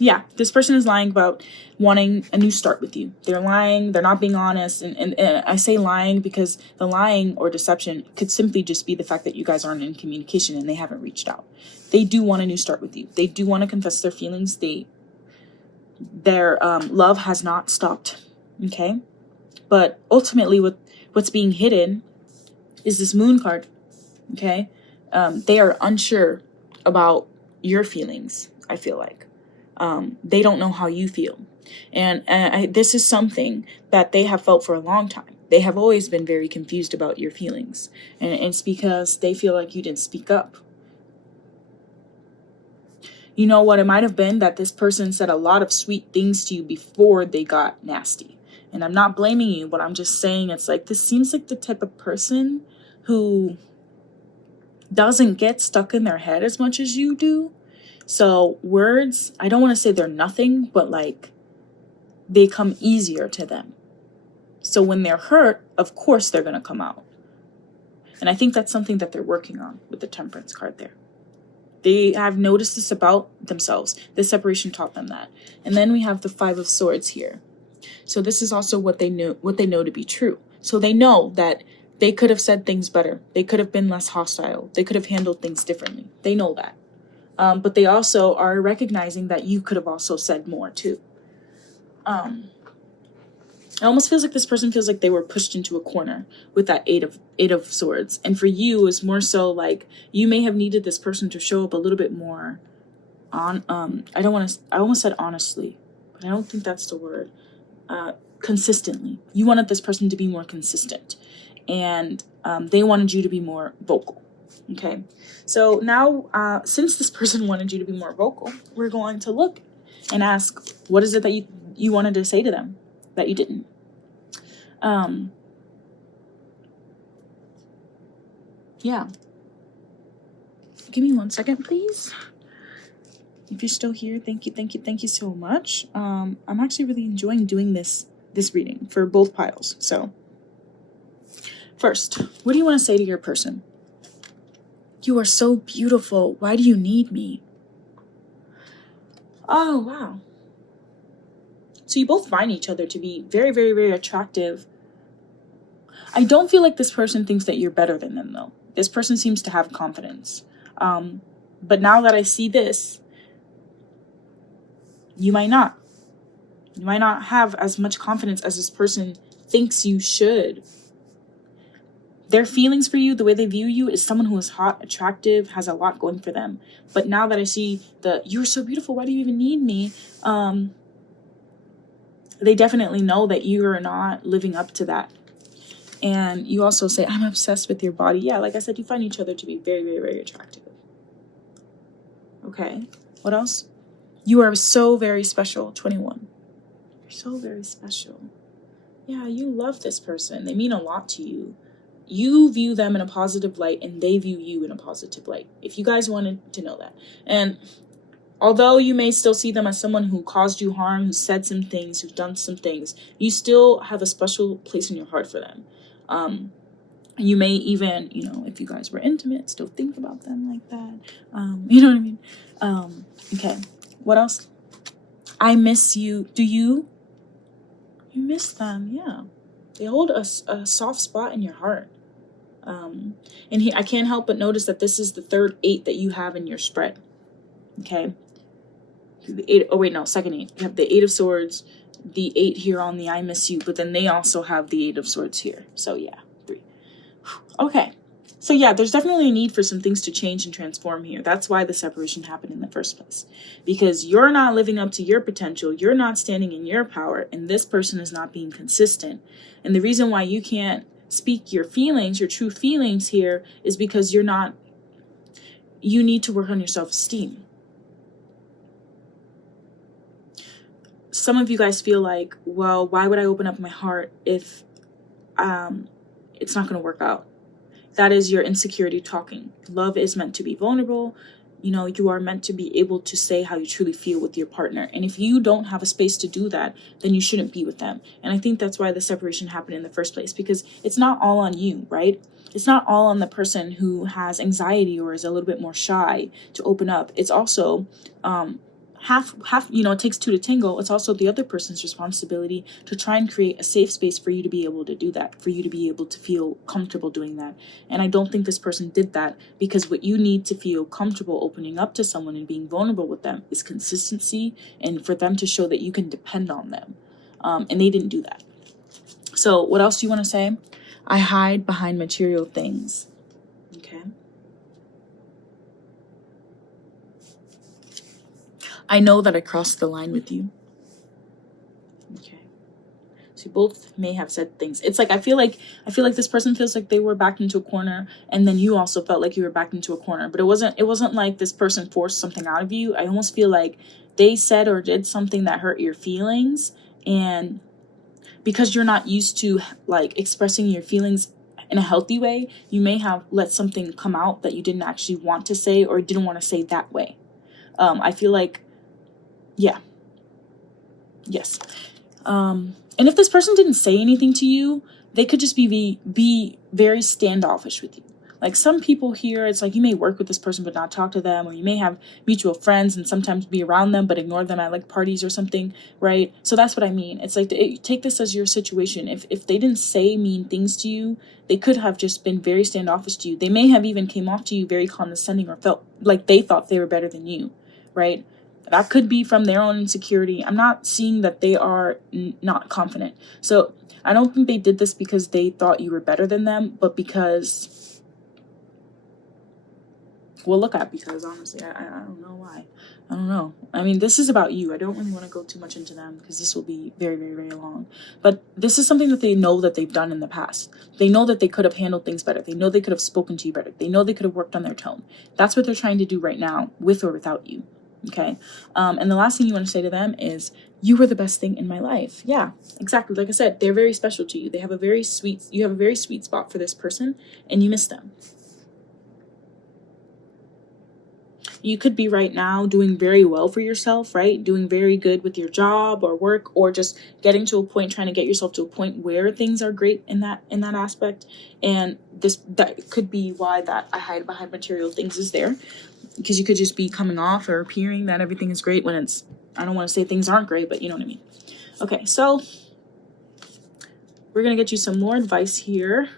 yeah, this person is lying about wanting a new start with you. They're lying, they're not being honest, and I say lying because the lying or deception could simply just be the fact that you guys aren't in communication and they haven't reached out. They do want a new start with you. They do want to confess their feelings. Their love has not stopped, okay? But ultimately what's being hidden is this Moon card. Okay. They are unsure about your feelings, I feel like. They don't know how you feel. And this is something that they have felt for a long time. They have always been very confused about your feelings. And it's because they feel like you didn't speak up. You know what it might have been? That this person said a lot of sweet things to you before they got nasty. And I'm not blaming you, but I'm just saying it's like, this seems like the type of person who doesn't get stuck in their head as much as you do. So words, I don't want to say they're nothing, but like they come easier to them. So when they're hurt, of course they're going to come out. And I think that's something that they're working on with the Temperance card there. They have noticed this about themselves. This separation taught them that. And then we have the Five of Swords here. So this is also what they know to be true. So they know that they could have said things better. They could have been less hostile. They could have handled things differently. They know that. But they also are recognizing that you could have also said more too. It almost feels like this person feels like they were pushed into a corner with that eight of swords. And for you, it's more so like you may have needed this person to show up a little bit more on, I almost said honestly, but I don't think that's the word. Consistently. You wanted this person to be more consistent. And they wanted you to be more vocal. Okay. So now, since this person wanted you to be more vocal, we're going to look and ask, what is it that you wanted to say to them that you didn't? Yeah. Give me 1 second, please. If you're still here, thank you so much. I'm actually really enjoying doing this reading for both piles. So first, what do you want to say to your person? You are so beautiful. Why do you need me? Oh, wow. So you both find each other to be very, very, very attractive. I don't feel like this person thinks that you're better than them, though. This person seems to have confidence. But now that I see this, you might not. You might not have as much confidence as this person thinks you should. Their feelings for you, the way they view you, is someone who is hot, attractive, has a lot going for them. But now that I see you're so beautiful, why do you even need me? They definitely know that you are not living up to that. And you also say, I'm obsessed with your body. Yeah, like I said, you find each other to be very, very, very attractive. Okay, what else? You are so very special, 21. You're so very special. Yeah, you love this person. They mean a lot to you. You view them in a positive light and they view you in a positive light. If you guys wanted to know that. And although you may still see them as someone who caused you harm, who said some things, who's done some things, you still have a special place in your heart for them. You may even, if you guys were intimate, still think about them like that. You know what I mean? Okay. What else? I miss you. Do you? You miss them, yeah. They hold a soft spot in your heart. And I can't help but notice that this is the third 8 that you have in your spread. Okay. The 8. Oh wait, no, second 8. You have the 8 of Swords, the 8 here on the I miss you, but then they also have the 8 of Swords here. So yeah, 3. Okay. So yeah, there's definitely a need for some things to change and transform here. That's why the separation happened in the first place. Because you're not living up to your potential, you're not standing in your power, and this person is not being consistent. And the reason why you can't speak your feelings, your true feelings here, is because you need to work on your self-esteem. Some of you guys feel like, well, why would I open up my heart if it's not going to work out? That is your insecurity talking. Love is meant to be vulnerable. You are meant to be able to say how you truly feel with your partner. And if you don't have a space to do that, then you shouldn't be with them. And I think that's why the separation happened in the first place, because it's not all on you, right? It's not all on the person who has anxiety or is a little bit more shy to open up. It's also half, it takes 2 to tango. It's also the other person's responsibility to try and create a safe space for you to be able to do that, for you to be able to feel comfortable doing that. And I don't think this person did that, because what you need to feel comfortable opening up to someone and being vulnerable with them is consistency, and for them to show that you can depend on them. And they didn't do that. So what else do you want to say? I hide behind material things. Okay. I know that I crossed the line with you. Okay. So you both may have said things. It's like I feel like this person feels like they were backed into a corner, and then you also felt like you were backed into a corner. But it wasn't like this person forced something out of you. I almost feel like they said or did something that hurt your feelings, and because you're not used to like expressing your feelings in a healthy way, you may have let something come out that you didn't actually want to say or didn't want to say that way. I feel like, yeah. Yes. And if this person didn't say anything to you, they could just be very standoffish with you. Like some people here, it's like you may work with this person but not talk to them, or you may have mutual friends and sometimes be around them but ignore them at like parties or something, right? So that's what I mean. It's like take this as your situation. If they didn't say mean things to you, they could have just been very standoffish to you. They may have even came off to you very condescending or felt like they thought they were better than you, right? That could be from their own insecurity. I'm not seeing that they are not confident. So I don't think they did this because they thought you were better than them, but because, well, because honestly, I don't know why. I don't know. I mean, this is about you. I don't really want to go too much into them because this will be very, very, very long. But this is something that they know that they've done in the past. They know that they could have handled things better. They know they could have spoken to you better. They know they could have worked on their tone. That's what they're trying to do right now, with or without you. Okay. And the last thing you want to say to them is, you were the best thing in my life. Yeah, exactly. Like I said, they're very special to you. You have a very sweet spot for this person, and you miss them. You could be right now doing very well for yourself, right? Doing very good with your job or work, or just getting to a point, trying to get yourself to a point where things are great in that aspect. And that could be why that I hide behind material things is there. Because you could just be coming off or appearing that everything is great when it's, I don't want to say things aren't great, but you know what I mean. Okay, so we're going to get you some more advice here.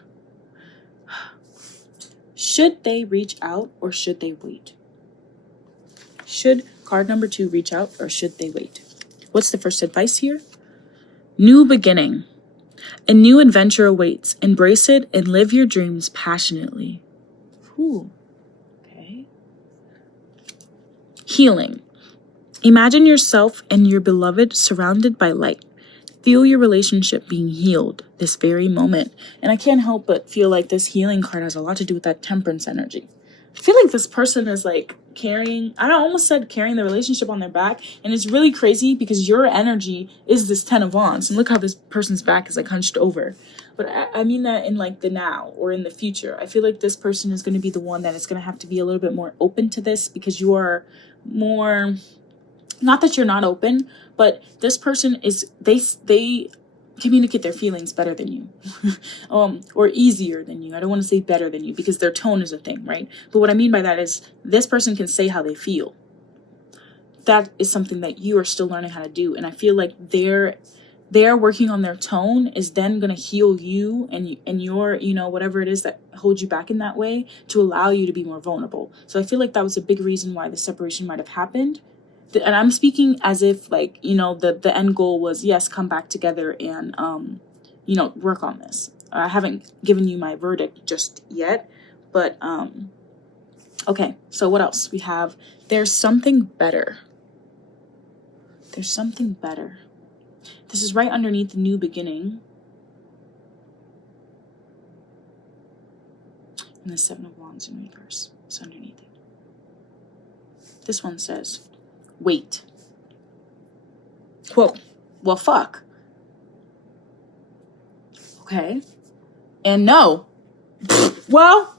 Should they reach out or should they wait? Should card number 2 reach out or should they wait? What's the first advice here? New beginning. A new adventure awaits. Embrace it and live your dreams passionately. Ooh. Healing. Imagine yourself and your beloved surrounded by light. Feel your relationship being healed this very moment. And I can't help but feel like this healing card has a lot to do with that temperance energy. I feel like this person is like carrying the relationship on their back. And it's really crazy because your energy is this 10 of Wands. And look how this person's back is like hunched over. But I mean that in like the now or in the future. I feel like this person is going to be the one that is going to have to be a little bit more open to this, because you are more, not that you're not open, but this person is, they communicate their feelings better than you or easier than you. I don't want to say better than you because their tone is a thing, right? But what I mean by that is this person can say how they feel. That is something that you are still learning how to do. And I feel like they're working on their tone is then going to heal you and your, whatever it is that holds you back in that way, to allow you to be more vulnerable. So I feel like that was a big reason why the separation might have happened. And I'm speaking as if like, the end goal was, yes, come back together and, work on this. I haven't given you my verdict just yet, but, okay. So what else? We have, there's something better. There's something better. This is right underneath the new beginning. And the 7 of Wands in reverse is underneath it. This one says, wait. Whoa. Well, fuck. Okay. And no. Well,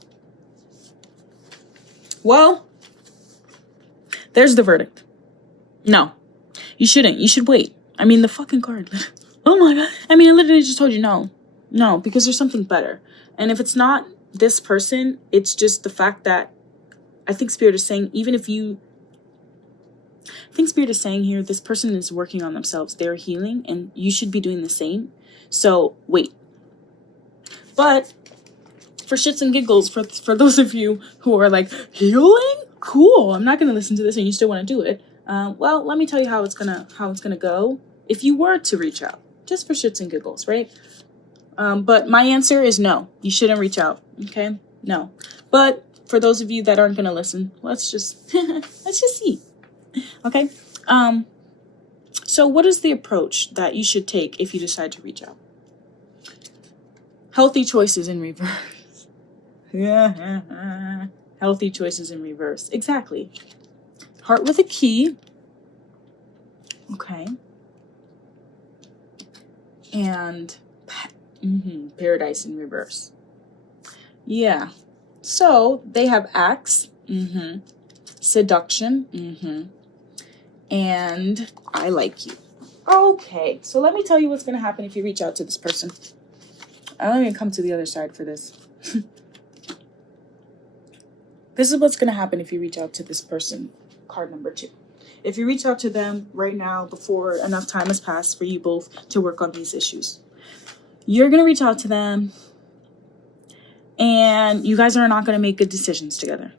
there's the verdict. No, you shouldn't. You should wait. I mean, the fucking card. Oh my God. I mean, I literally just told you no. No, because there's something better. And if it's not this person, it's just the fact that I think Spirit is saying, Spirit is saying here, this person is working on themselves. They're healing and you should be doing the same. So wait. But for shits and giggles, for those of you who are like, healing? Cool. I'm not going to listen to this and you still want to do it. Well, let me tell you how it's gonna go if you were to reach out, just for shits and giggles, right? But my answer is no. You shouldn't reach out. Okay, no. But for those of you that aren't going to listen, let's just see. Okay. So what is the approach that you should take if you decide to reach out? Healthy choices in reverse. Healthy choices in reverse. Exactly. Heart with a key. Okay. And paradise in reverse. Yeah. So they have acts. Seduction. And I like you. Okay. So let me tell you what's going to happen if you reach out to this person. Let me come to the other side for this. This is what's going to happen if you reach out to this person. Card number 2. If you reach out to them right now before enough time has passed for you both to work on these issues, you're going to reach out to them and you guys are not going to make good decisions together.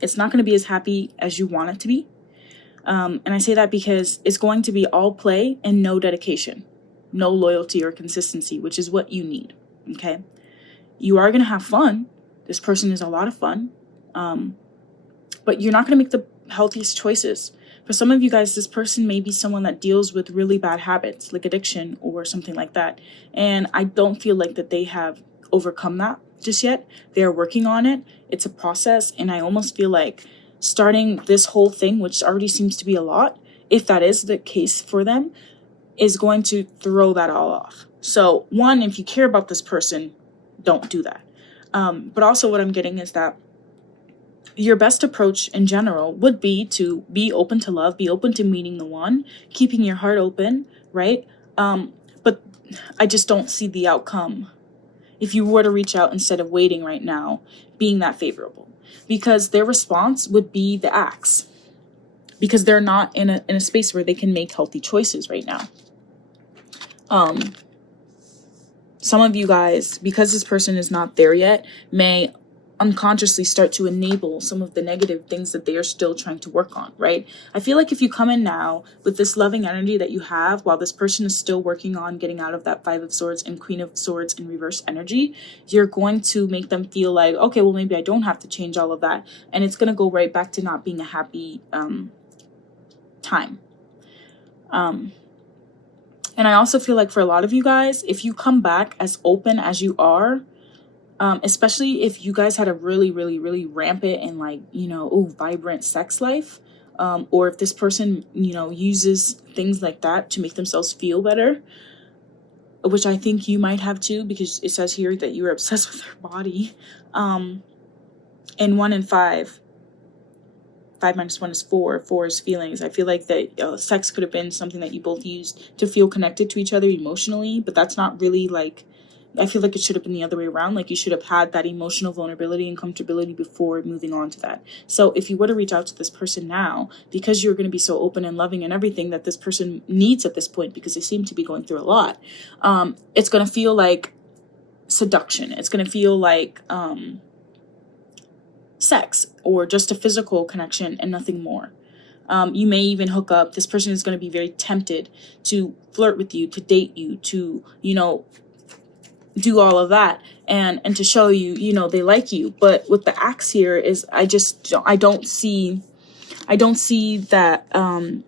It's not going to be as happy as you want it to be. And I say that because it's going to be all play and no dedication, no loyalty or consistency, which is what you need. Okay. You are going to have fun. This person is a lot of fun. But you're not going to make the healthiest choices. For some of you guys, this person may be someone that deals with really bad habits, like addiction or something like that. And I don't feel like that they have overcome that just yet. They're working on it. It's a process. And I almost feel like starting this whole thing, which already seems to be a lot, if that is the case for them, is going to throw that all off. So one, if you care about this person, don't do that. But also what I'm getting is that your best approach in general would be to be open to love, be open to meeting the one, keeping your heart open, right? But I just don't see the outcome, if you were to reach out instead of waiting right now, being that favorable. Because their response would be the acts. Because they're not in a space where they can make healthy choices right now. Some of you guys, because this person is not there yet, may unconsciously start to enable some of the negative things that they are still trying to work on, right? I feel like if you come in now with this loving energy that you have while this person is still working on getting out of that 5 of Swords and Queen of Swords in reverse energy, you're going to make them feel like, okay, well, maybe I don't have to change all of that. And it's going to go right back to not being a happy time. And I also feel like for a lot of you guys, if you come back as open as you are, especially if you guys had a really, really, really rampant and vibrant sex life, or if this person, uses things like that to make themselves feel better, which I think you might have too, because it says here that you're obsessed with their body. And 1 and 5. 5 minus 1 is 4. 4 is feelings. I feel like that sex could have been something that you both used to feel connected to each other emotionally, but that's not really I feel like it should have been the other way around. Like you should have had that emotional vulnerability and comfortability before moving on to that. So if you were to reach out to this person now, because you're going to be so open and loving and everything that this person needs at this point, because they seem to be going through a lot, it's going to feel like seduction. It's going to feel like sex or just a physical connection and nothing more. You may even hook up. This person is going to be very tempted to flirt with you, to date you, to, do all of that and to show you, they like you. But with the axe here is I don't see that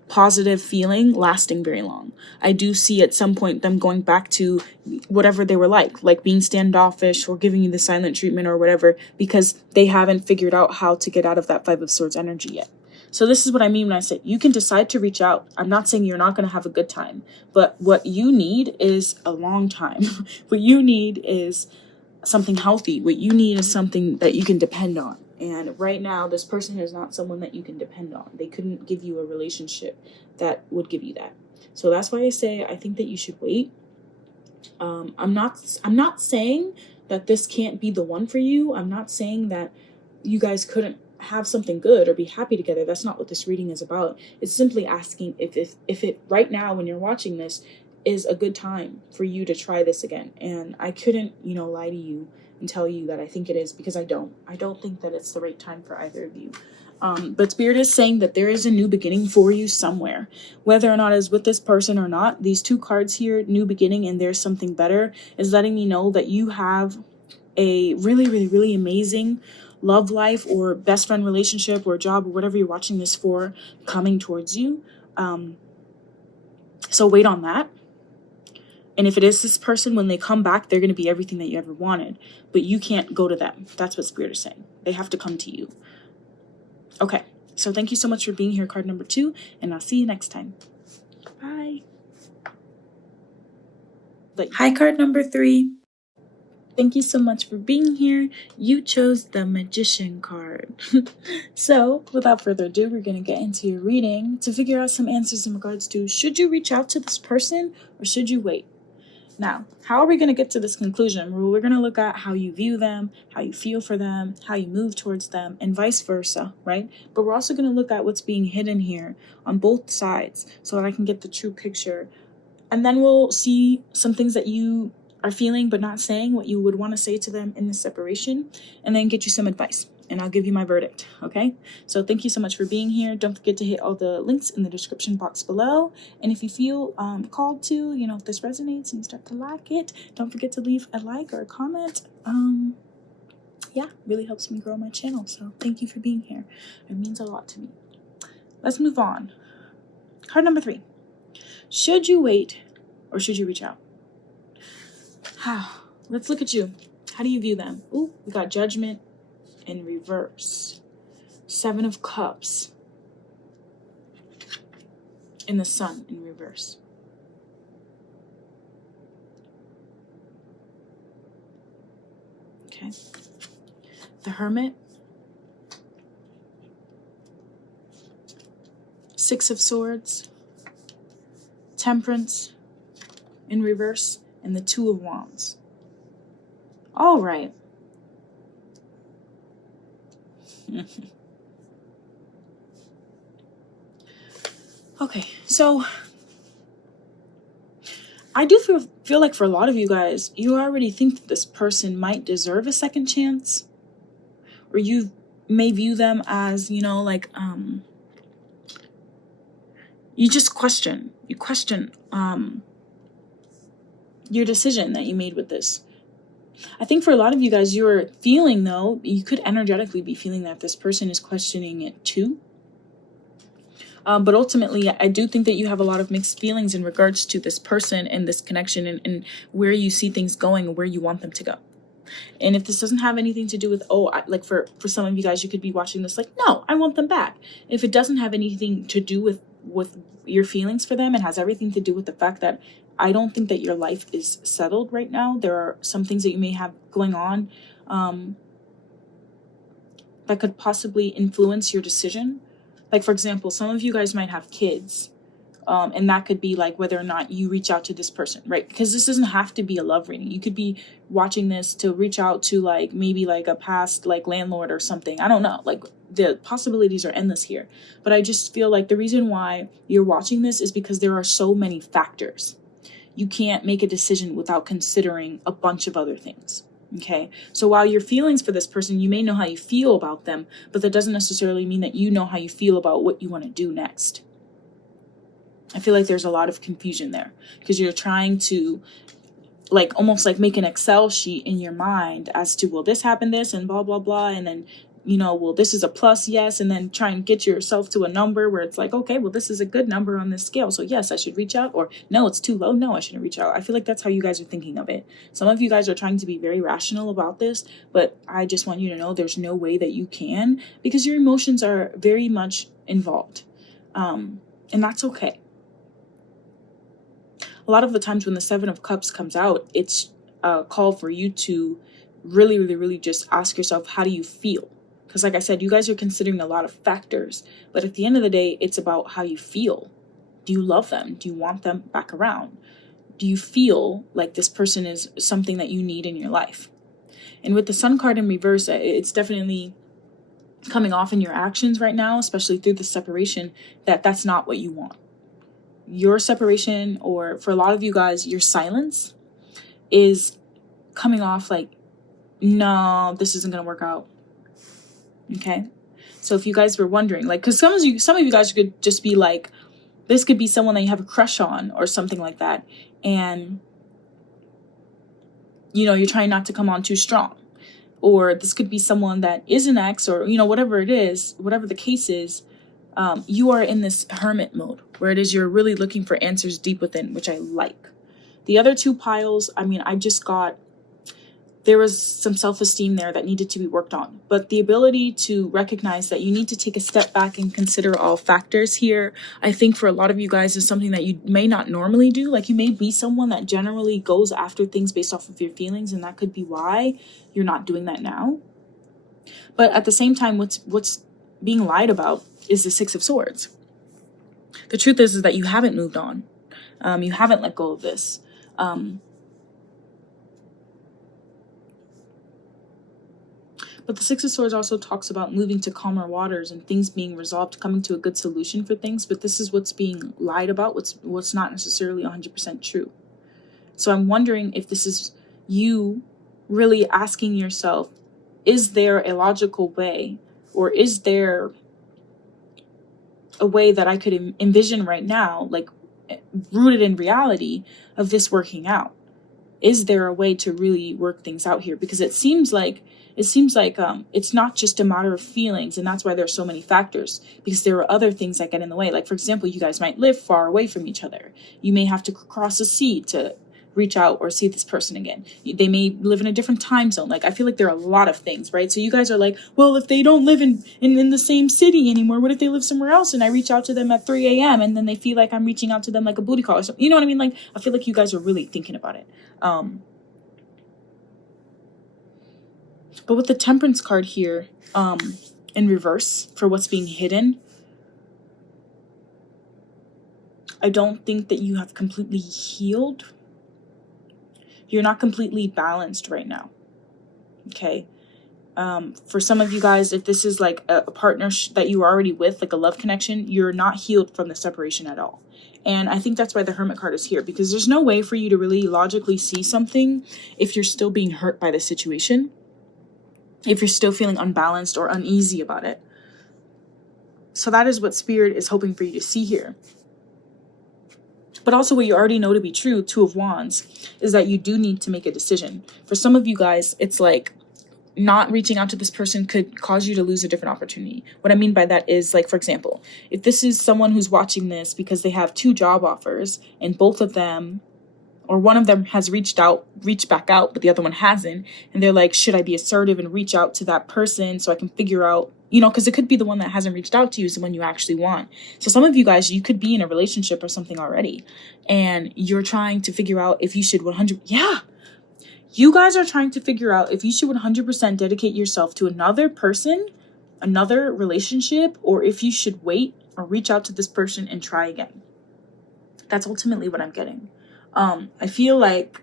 positive feeling lasting very long. I do see at some point them going back to whatever they were like being standoffish or giving you the silent treatment or whatever, because they haven't figured out how to get out of that 5 of Swords energy yet. So this is what I mean when I say you can decide to reach out. I'm not saying you're not going to have a good time, but what you need is a long time. What you need is something healthy. What you need is something that you can depend on. And right now, this person is not someone that you can depend on. They couldn't give you a relationship that would give you that. So that's why I say I think that you should wait. I'm not saying that this can't be the one for you. I'm not saying that you guys couldn't have something good or be happy together. That's not what this reading is about. It's simply asking if it right now when you're watching this is a good time for you to try this again. And I couldn't, lie to you and tell you that I think it is, because I don't think that it's the right time for either of you. But Spirit is saying that there is a new beginning for you somewhere, whether or not it's with this person or not. These 2 cards here, new beginning and there's something better, is letting me know that you have a really, really, really amazing love life or best friend relationship or job or whatever you're watching this for coming towards you. So wait on that. And if it is this person, when they come back, they're going to be everything that you ever wanted. But you can't go to them. That's what Spirit is saying. They have to come to you. Okay. So thank you so much for being here, card number 2. And I'll see you next time. Bye. Hi, card number 3. Thank you so much for being here. You chose the Magician card. So, without further ado, we're going to get into your reading to figure out some answers in regards to, should you reach out to this person or should you wait? Now, how are we going to get to this conclusion? Well, we're going to look at how you view them, how you feel for them, how you move towards them, and vice versa, right? But we're also going to look at what's being hidden here on both sides so that I can get the true picture. And then we'll see some things that you are feeling but not saying, what you would want to say to them in this separation, and then get you some advice. And I'll give you my verdict, okay? So thank you so much for being here. Don't forget to hit all the links in the description box below. And if you feel called to, if this resonates and you start to like it, don't forget to leave a like or a comment. Yeah, really helps me grow my channel. So thank you for being here. It means a lot to me. Let's move on. Card number 3. Should you wait or should you reach out? Let's look at you. How do you view them? Ooh, we got Judgment in reverse. 7 of Cups in the Sun in reverse. Okay. The Hermit. 6 of Swords. Temperance in reverse. And the 2 of Wands. All right. Okay, so I do feel like for a lot of you guys, you already think that this person might deserve a second chance, or you may view them as, you just question. You question your decision that you made with this. I think for a lot of you guys, you're feeling, though, you could energetically be feeling that this person is questioning it too. But ultimately, I do think that you have a lot of mixed feelings in regards to this person and this connection and where you see things going and where you want them to go. And if this doesn't have anything to do with, for some of you guys, you could be watching this like, no, I want them back. If it doesn't have anything to do with your feelings for them, it has everything to do with the fact that I don't think that your life is settled right now. There are some things that you may have going on that could possibly influence your decision. Like, for example, some of you guys might have kids, and that could be like whether or not you reach out to this person, right? Because this doesn't have to be a love reading. You could be watching this to reach out to maybe a past landlord or something. I don't know. The possibilities are endless here. But I just feel like the reason why you're watching this is because there are so many factors. You can't make a decision without considering a bunch of other things. Okay, so while your feelings for this person, you may know how you feel about them, but that doesn't necessarily mean that you know how you feel about what you want to do next. I feel like there's a lot of confusion there because you're trying to almost make an Excel sheet in your mind as to, well, this happened, this and blah, blah, blah. And then, well, this is a plus, yes. And then try and get yourself to a number where it's like, okay, well, this is a good number on this scale. So yes, I should reach out, or no, it's too low. No, I shouldn't reach out. I feel like that's how you guys are thinking of it. Some of you guys are trying to be very rational about this, but I just want you to know there's no way that you can, because your emotions are very much involved. And that's okay. A lot of the times when the 7 of Cups comes out, it's a call for you to really, really, really just ask yourself, how do you feel? Because like I said, you guys are considering a lot of factors, but at the end of the day, it's about how you feel. Do you love them? Do you want them back around? Do you feel like this person is something that you need in your life? And with the Sun card in reverse, it's definitely coming off in your actions right now, especially through the separation, that's not what you want. Your separation, or for a lot of you guys, your silence is coming off no, this isn't going to work out. Okay. So if you guys were wondering, because some of you guys could just be this could be someone that you have a crush on or something like that. And, you're trying not to come on too strong. or this could be someone that is an ex, or, you know, whatever it is, whatever the case is, you are in this hermit mode where it is you're really looking for answers deep within, which I like. The other two piles, I mean, there was some self-esteem there that needed to be worked on. But the ability to recognize that you need to take a step back and consider all factors here, I think for a lot of you guys is something that you may not normally do. Like, you may be someone that generally goes after things based off of your feelings, and that could be why you're not doing that now. But at the same time, what's being lied about is the Six of Swords. The truth is that you haven't moved on. You haven't let go of this. But the Six of Swords also talks about moving to calmer waters and things being resolved, coming to a good solution for things. But this is what's being lied about, what's not necessarily 100% true. So I'm wondering if this is you really asking yourself, is there a logical way, or is there a way that I could envision right now, like rooted in reality, of this working out? Is there a way to really work things out here? Because it seems like it's not just a matter of feelings, and that's why there's so many factors, because there are other things that get in the way. Like, for example, you guys might live far away from each other. You may have to cross a sea to reach out or see this person again. They may live in a different time zone. Like, I feel like there are a lot of things, right? So you guys are like, well, if they don't live in the same city anymore, what if they live somewhere else and I reach out to them at 3 a.m. and then they feel like I'm reaching out to them like a booty call or something? You know what I mean? Like, I feel like you guys are really thinking about it. But with the Temperance card here, in reverse for what's being hidden, I don't think that you have completely healed. You're not completely balanced right now. Okay. For some of you guys, if this is like a partner that you are already with, like a love connection, you're not healed from the separation at all. And I think that's why the Hermit card is here, because there's no way for you to really logically see something if you're still being hurt by the situation, if you're still feeling unbalanced or uneasy about it. So that is what Spirit is hoping for you to see here. But also what you already know to be true, Two of Wands, is that you do need to make a decision. For some of you guys, it's like not reaching out to this person could cause you to lose a different opportunity. What I mean by that is, like, for example, if this is someone who's watching this because they have 2 job offers and both of them, or one of them has reached back out, but the other one hasn't, and they're like, should I be assertive and reach out to that person so I can figure out, you know, because it could be the one that hasn't reached out to you is the one you actually want. So some of you guys, you could be in a relationship or something already, and you're trying to figure out if you should you guys are trying to figure out if you should 100% dedicate yourself to another person, another relationship, or if you should wait or reach out to this person and try again. That's ultimately what I'm getting. I feel like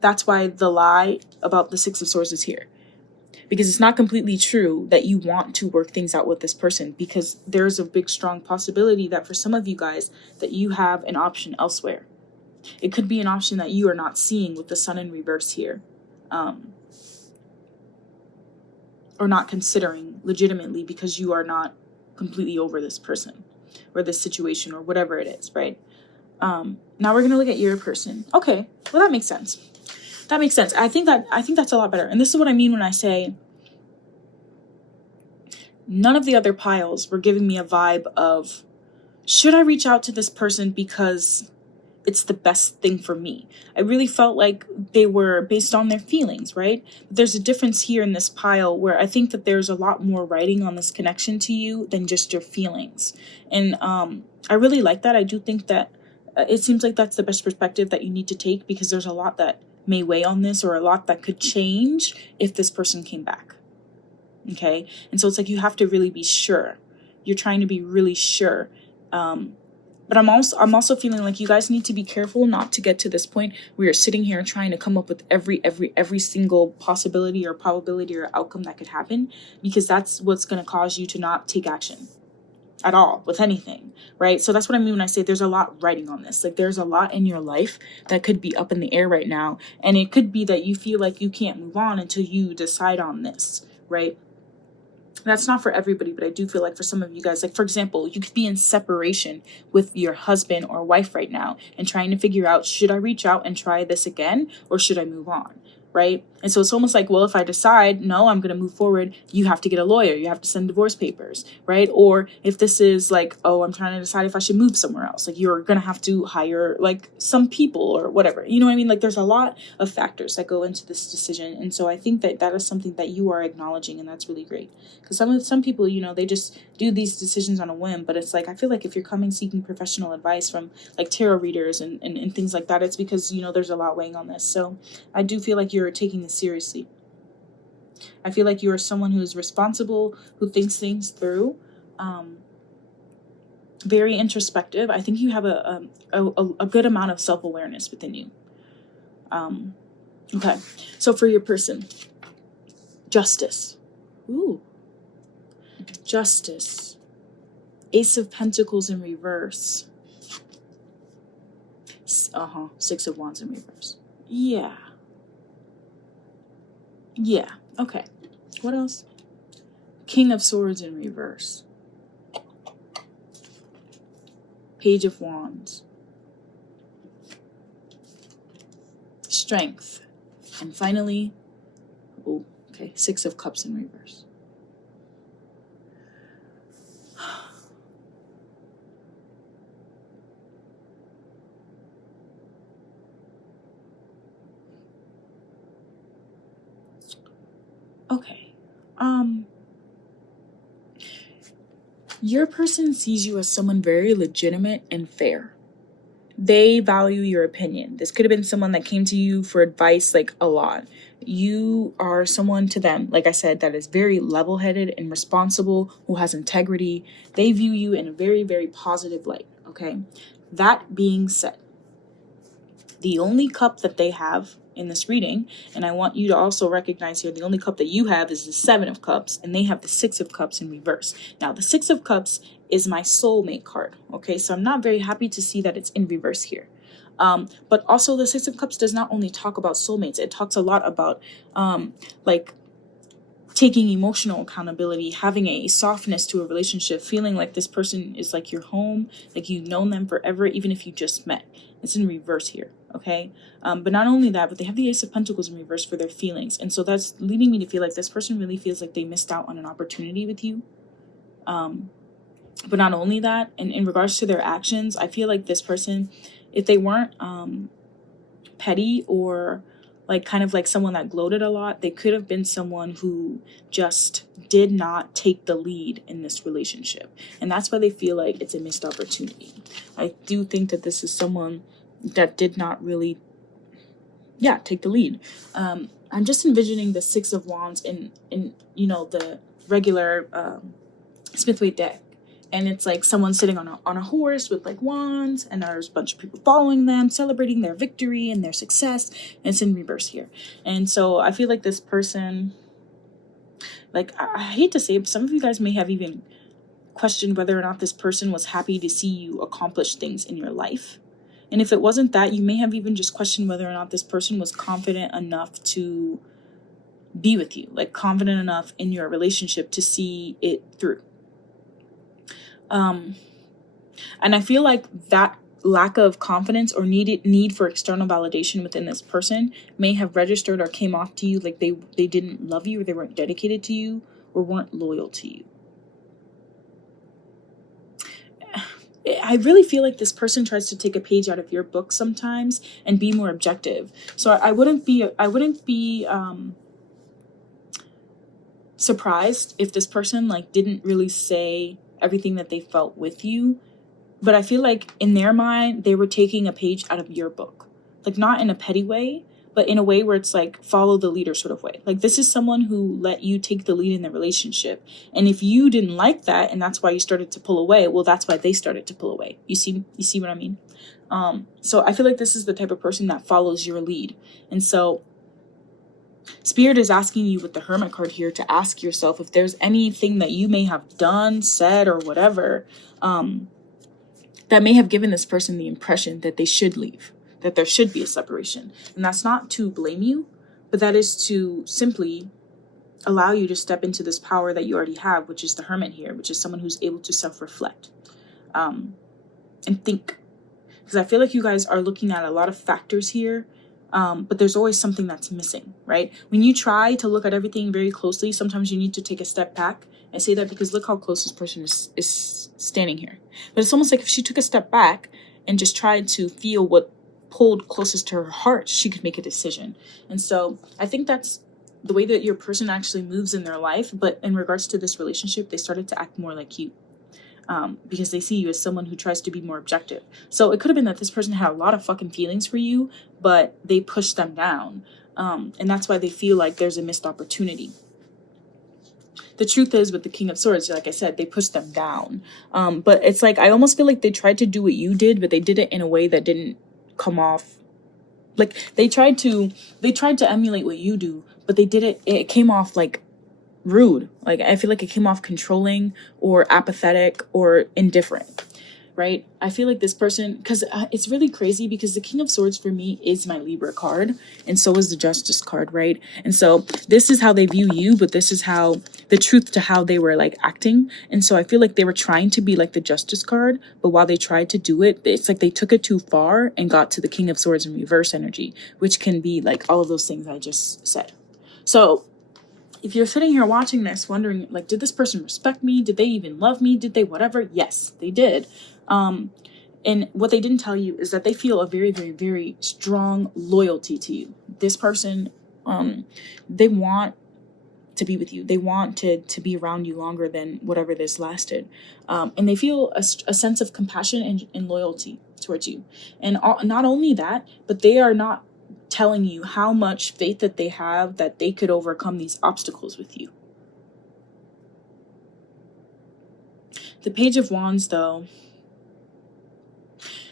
that's why the lie about the Six of Swords is here. Because it's not completely true that you want to work things out with this person, because there's a big, strong possibility that for some of you guys that you have an option elsewhere. It could be an option that you are not seeing with the Sun in reverse here. Or not considering legitimately because you are not completely over this person or this situation or whatever it is, right? Now we're going to look at your person. Okay, well, that makes sense. That makes sense. I think that's a lot better. And this is what I mean when I say none of the other piles were giving me a vibe of, should I reach out to this person because it's the best thing for me? I really felt like they were based on their feelings, right? But there's a difference here in this pile where I think that there's a lot more writing on this connection to you than just your feelings. And I really like that. I do think that it seems like that's the best perspective that you need to take, because there's a lot that may weigh on this, or a lot that could change if this person came back. Okay? And so it's like you have to really be sure. You're trying to be really sure. But I'm also feeling like you guys need to be careful not to get to this point where you're sitting here and trying to come up with every single possibility or probability or outcome that could happen, because that's what's going to cause you to not take action at all with anything, right? So that's what I mean when I say there's a lot riding on this. Like, there's a lot in your life that could be up in the air right now, and it could be that you feel like you can't move on until you decide on this, right? That's not for everybody, but I do feel like for some of you guys, like, for example, you could be in separation with your husband or wife right now and trying to figure out, should I reach out and try this again, or should I move on? right? And so it's almost like, well, if I decide, no, I'm going to move forward, you have to get a lawyer, you have to send divorce papers, right? Or if this is like, oh, I'm trying to decide if I should move somewhere else, like you're going to have to hire like some people or whatever, you know what I mean? Like there's a lot of factors that go into this decision. And so I think that that is something that you are acknowledging, and that's really great. Because some people, you know, they just do these decisions on a whim, but it's like, I feel like if you're coming seeking professional advice from like tarot readers and things like that, it's because, you know, there's a lot weighing on this. So I do feel like you're taking this seriously. I feel like you are someone who is responsible, who thinks things through, very introspective. I think you have a good amount of self-awareness within you. Okay, so for your person, justice. Ooh, justice. Ace of Pentacles in reverse. Six of Wands in reverse. Yeah. Okay. What else? King of Swords in reverse. Page of Wands. Strength. And finally, Six of Cups in reverse. Okay. Your person sees you as someone very legitimate and fair. They value your opinion. This could have been someone that came to you for advice like a lot. You are someone to them, like I said, that is very level-headed and responsible, who has integrity. They view you in a very, very positive light, okay? That being said, the only cup that they have in this reading, and I want you to also recognize here, the only cup that you have is the Seven of Cups, and they have the Six of Cups in reverse. Now, the Six of Cups is my soulmate card, okay? So I'm not very happy to see that it's in reverse here. But also the Six of Cups does not only talk about soulmates, it talks a lot about like taking emotional accountability, having a softness to a relationship, feeling like this person is like your home, like you've known them forever, even if you just met. It's in reverse here, okay? But not only that, but they have the Ace of Pentacles in reverse for their feelings. And so that's leading me to feel like this person really feels like they missed out on an opportunity with you. But not only that, and in regards to their actions, I feel like this person, if they weren't petty or like kind of like someone that gloated a lot, they could have been someone who just did not take the lead in this relationship. And that's why they feel like it's a missed opportunity. I do think that this is someone that did not really, take the lead. I'm just envisioning the Six of Wands in you know, the regular Smith-Waite deck. And it's like someone sitting on a horse with like wands, and there's a bunch of people following them, celebrating their victory and their success. And it's in reverse here. And so I feel like this person, like, I hate to say it, but some of you guys may have even questioned whether or not this person was happy to see you accomplish things in your life. And if it wasn't that, you may have even just questioned whether or not this person was confident enough to be with you, like confident enough in your relationship to see it through. And I feel like that lack of confidence or need for external validation within this person may have registered or came off to you like they didn't love you, or they weren't dedicated to you, or weren't loyal to you. I really feel like this person tries to take a page out of your book sometimes and be more objective. So I wouldn't be surprised if this person like didn't really say everything that they felt with you. But I feel like in their mind, they were taking a page out of your book. Like not in a petty way, but in a way where it's like follow the leader sort of way. Like this is someone who let you take the lead in the relationship. And if you didn't like that, and that's why you started to pull away, well, that's why they started to pull away. You see what I mean? So I feel like this is the type of person that follows your lead. And so Spirit is asking you with the Hermit card here to ask yourself if there's anything that you may have done, said, or whatever, that may have given this person the impression that they should leave, that there should be a separation. And that's not to blame you, but that is to simply allow you to step into this power that you already have, which is the Hermit here, which is someone who's able to self-reflect and think. Because I feel like you guys are looking at a lot of factors here but there's always something that's missing, right? When you try to look at everything very closely, sometimes you need to take a step back. I say that because look how close this person is standing here. But it's almost like if she took a step back and just tried to feel what pulled closest to her heart, she could make a decision. And so I think that's the way that your person actually moves in their life. But in regards to this relationship, they started to act more like you. Because they see you as someone who tries to be more objective. So it could have been that this person had a lot of fucking feelings for you, but they pushed them down. And that's why they feel like there's a missed opportunity. The truth is, with the King of Swords, like I said, they pushed them down. But it's like, I almost feel like they tried to do what you did, but they did it in a way that didn't come off. Like, they tried to emulate what you do, but it came off like rude. Like, I feel like it came off controlling or apathetic or indifferent, right? I feel like this person, because it's really crazy, because the King of Swords for me is my Libra card, and so is the Justice card, right? And so this is how they view you, but this is how the truth to how they were like acting. And so I feel like they were trying to be like the Justice card, but while they tried to do it, it's like they took it too far and got to the King of Swords in reverse energy, which can be like all of those things I just said. So if you're sitting here watching this wondering, like, did this person respect me? Did they even love me? Did they whatever? Yes, they did. And what they didn't tell you is that they feel a very, very, very strong loyalty to you. This person, they want to be with you. They want to be around you longer than whatever this lasted. And they feel a sense of compassion and loyalty towards you. And not only that, but they are not telling you how much faith that they have that they could overcome these obstacles with you. The Page of Wands, though,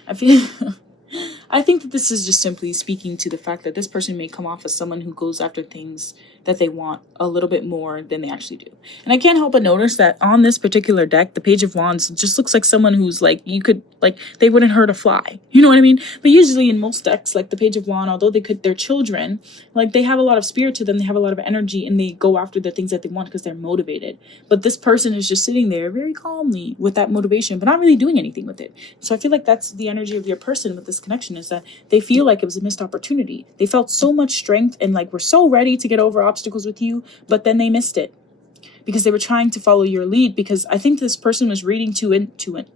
I think that this is just simply speaking to the fact that this person may come off as someone who goes after things that they want a little bit more than they actually do. And I can't help but notice that on this particular deck, the Page of Wands just looks like someone who's like, you could, like, they wouldn't hurt a fly. You know what I mean? But usually in most decks, like the Page of Wands, although they're children, like they have a lot of spirit to them, they have a lot of energy, and they go after the things that they want because they're motivated. But this person is just sitting there very calmly with that motivation, but not really doing anything with it. So I feel like that's the energy of your person with this connection, is that they feel like it was a missed opportunity. They felt so much strength and like were so ready to get over obstacles with you, but then they missed it because they were trying to follow your lead, because I think this person was reading too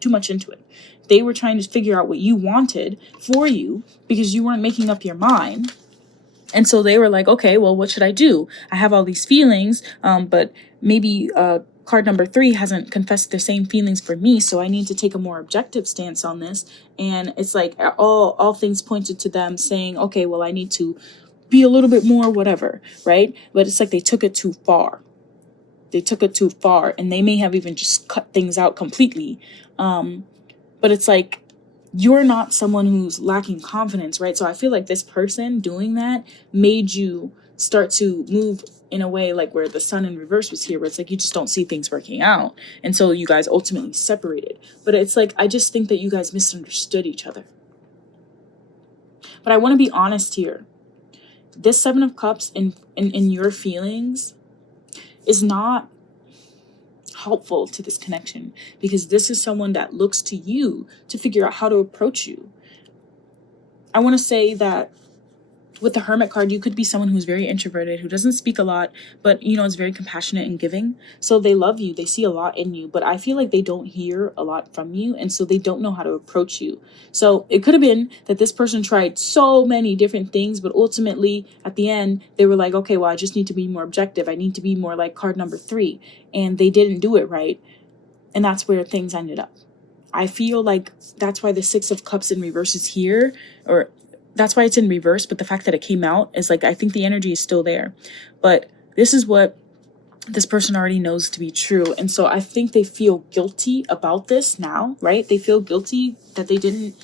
much into it. They were trying to figure out what you wanted for you because you weren't making up your mind. And so they were like, okay, well, what should I do? I have all these feelings, but maybe card number 3 hasn't confessed the same feelings for me, so I need to take a more objective stance on this. And it's like all things pointed to them saying, okay, well, I need to be a little bit more whatever, right? But it's like they took it too far. They took it too far, and they may have even just cut things out completely. But it's like, you're not someone who's lacking confidence, right? So I feel like this person doing that made you start to move in a way like where the Sun in reverse was here, where it's like you just don't see things working out. And so you guys ultimately separated. But it's like, I just think that you guys misunderstood each other. But I want to be honest here. This 7 of Cups in your feelings is not helpful to this connection, because this is someone that looks to you to figure out how to approach you. I want to say that with the Hermit card, you could be someone who's very introverted, who doesn't speak a lot, but, you know, is very compassionate and giving. So they love you. They see a lot in you, but I feel like they don't hear a lot from you. And so they don't know how to approach you. So it could have been that this person tried so many different things, but ultimately at the end, they were like, okay, well, I just need to be more objective. I need to be more like card number 3. And they didn't do it right. And that's where things ended up. I feel like that's why the 6 of Cups in reverse is here, or that's why it's in reverse, but the fact that it came out is like, I think the energy is still there. But this is what this person already knows to be true. And so I think they feel guilty about this now, right? They feel guilty that they didn't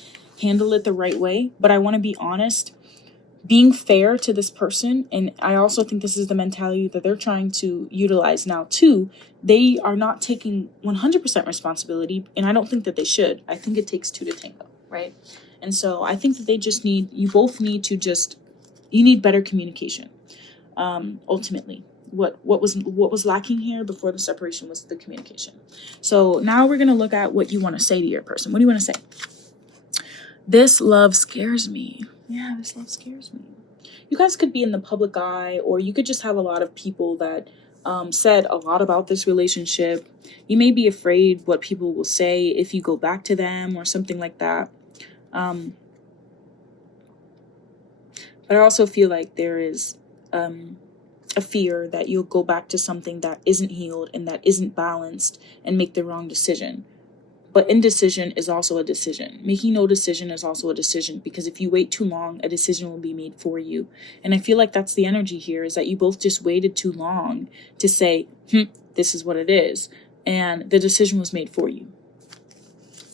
handle it the right way. But I want to be honest, being fair to this person, and I also think this is the mentality that they're trying to utilize now too, they are not taking 100% responsibility, and I don't think that they should. I think it takes 2 to tango, right? And so I think that you both need to you need better communication. Ultimately, what was lacking here before the separation was the communication. So now we're going to look at what you want to say to your person. What do you want to say? This love scares me. Yeah, this love scares me. you guys could be in the public eye, or you could just have a lot of people that said a lot about this relationship. You may be afraid what people will say if you go back to them or something like that. But I also feel like there is a fear that you'll go back to something that isn't healed and that isn't balanced and make the wrong decision. But indecision is also a decision. Making no decision is also a decision, because if you wait too long, a decision will be made for you. And I feel like that's the energy here, is that you both just waited too long to say, this is what it is. And the decision was made for you.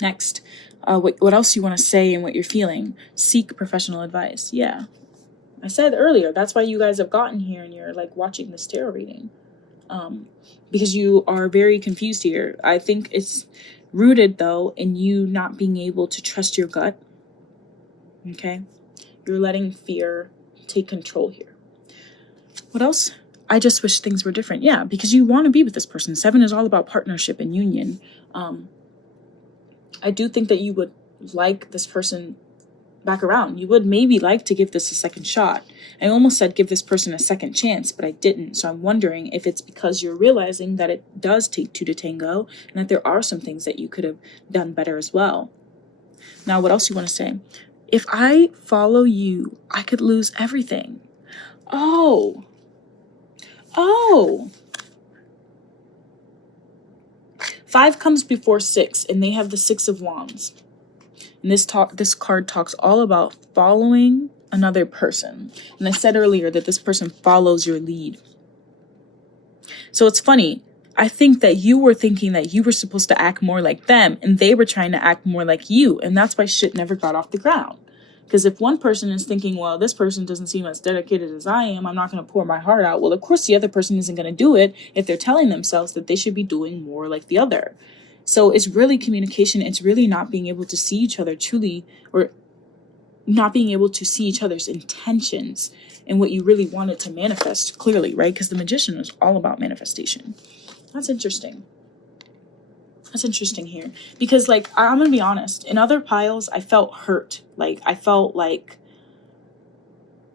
Next, what else you want to say and what you're feeling? Seek professional advice. Yeah. I said earlier, that's why you guys have gotten here and you're like watching this tarot reading. Because you are very confused here. I think it's rooted, though, in you not being able to trust your gut. Okay? You're letting fear take control here. What else? I just wish things were different. Yeah, because you want to be with this person. 7 is all about partnership and union. I do think that you would like this person back around. You would maybe like to give this a second shot. I almost said give this person a second chance, but I didn't. So I'm wondering if it's because you're realizing that it does take 2 to tango, and that there are some things that you could have done better as well. Now, what else you want to say? If I follow you, I could lose everything. Oh. 5 comes before 6, and they have the 6 of Wands. And this card talks all about following another person. And I said earlier that this person follows your lead. So it's funny. I think that you were thinking that you were supposed to act more like them, and they were trying to act more like you. And that's why shit never got off the ground. Because if one person is thinking, well, this person doesn't seem as dedicated as I am, I'm not going to pour my heart out. Well, of course, the other person isn't going to do it if they're telling themselves that they should be doing more like the other. So it's really communication. It's really not being able to see each other truly, or not being able to see each other's intentions and what you really wanted to manifest clearly, right? Because the Magician is all about manifestation. That's interesting. That's interesting here. Because, like, I'm going to be honest. In other piles, I felt hurt. Like, I felt like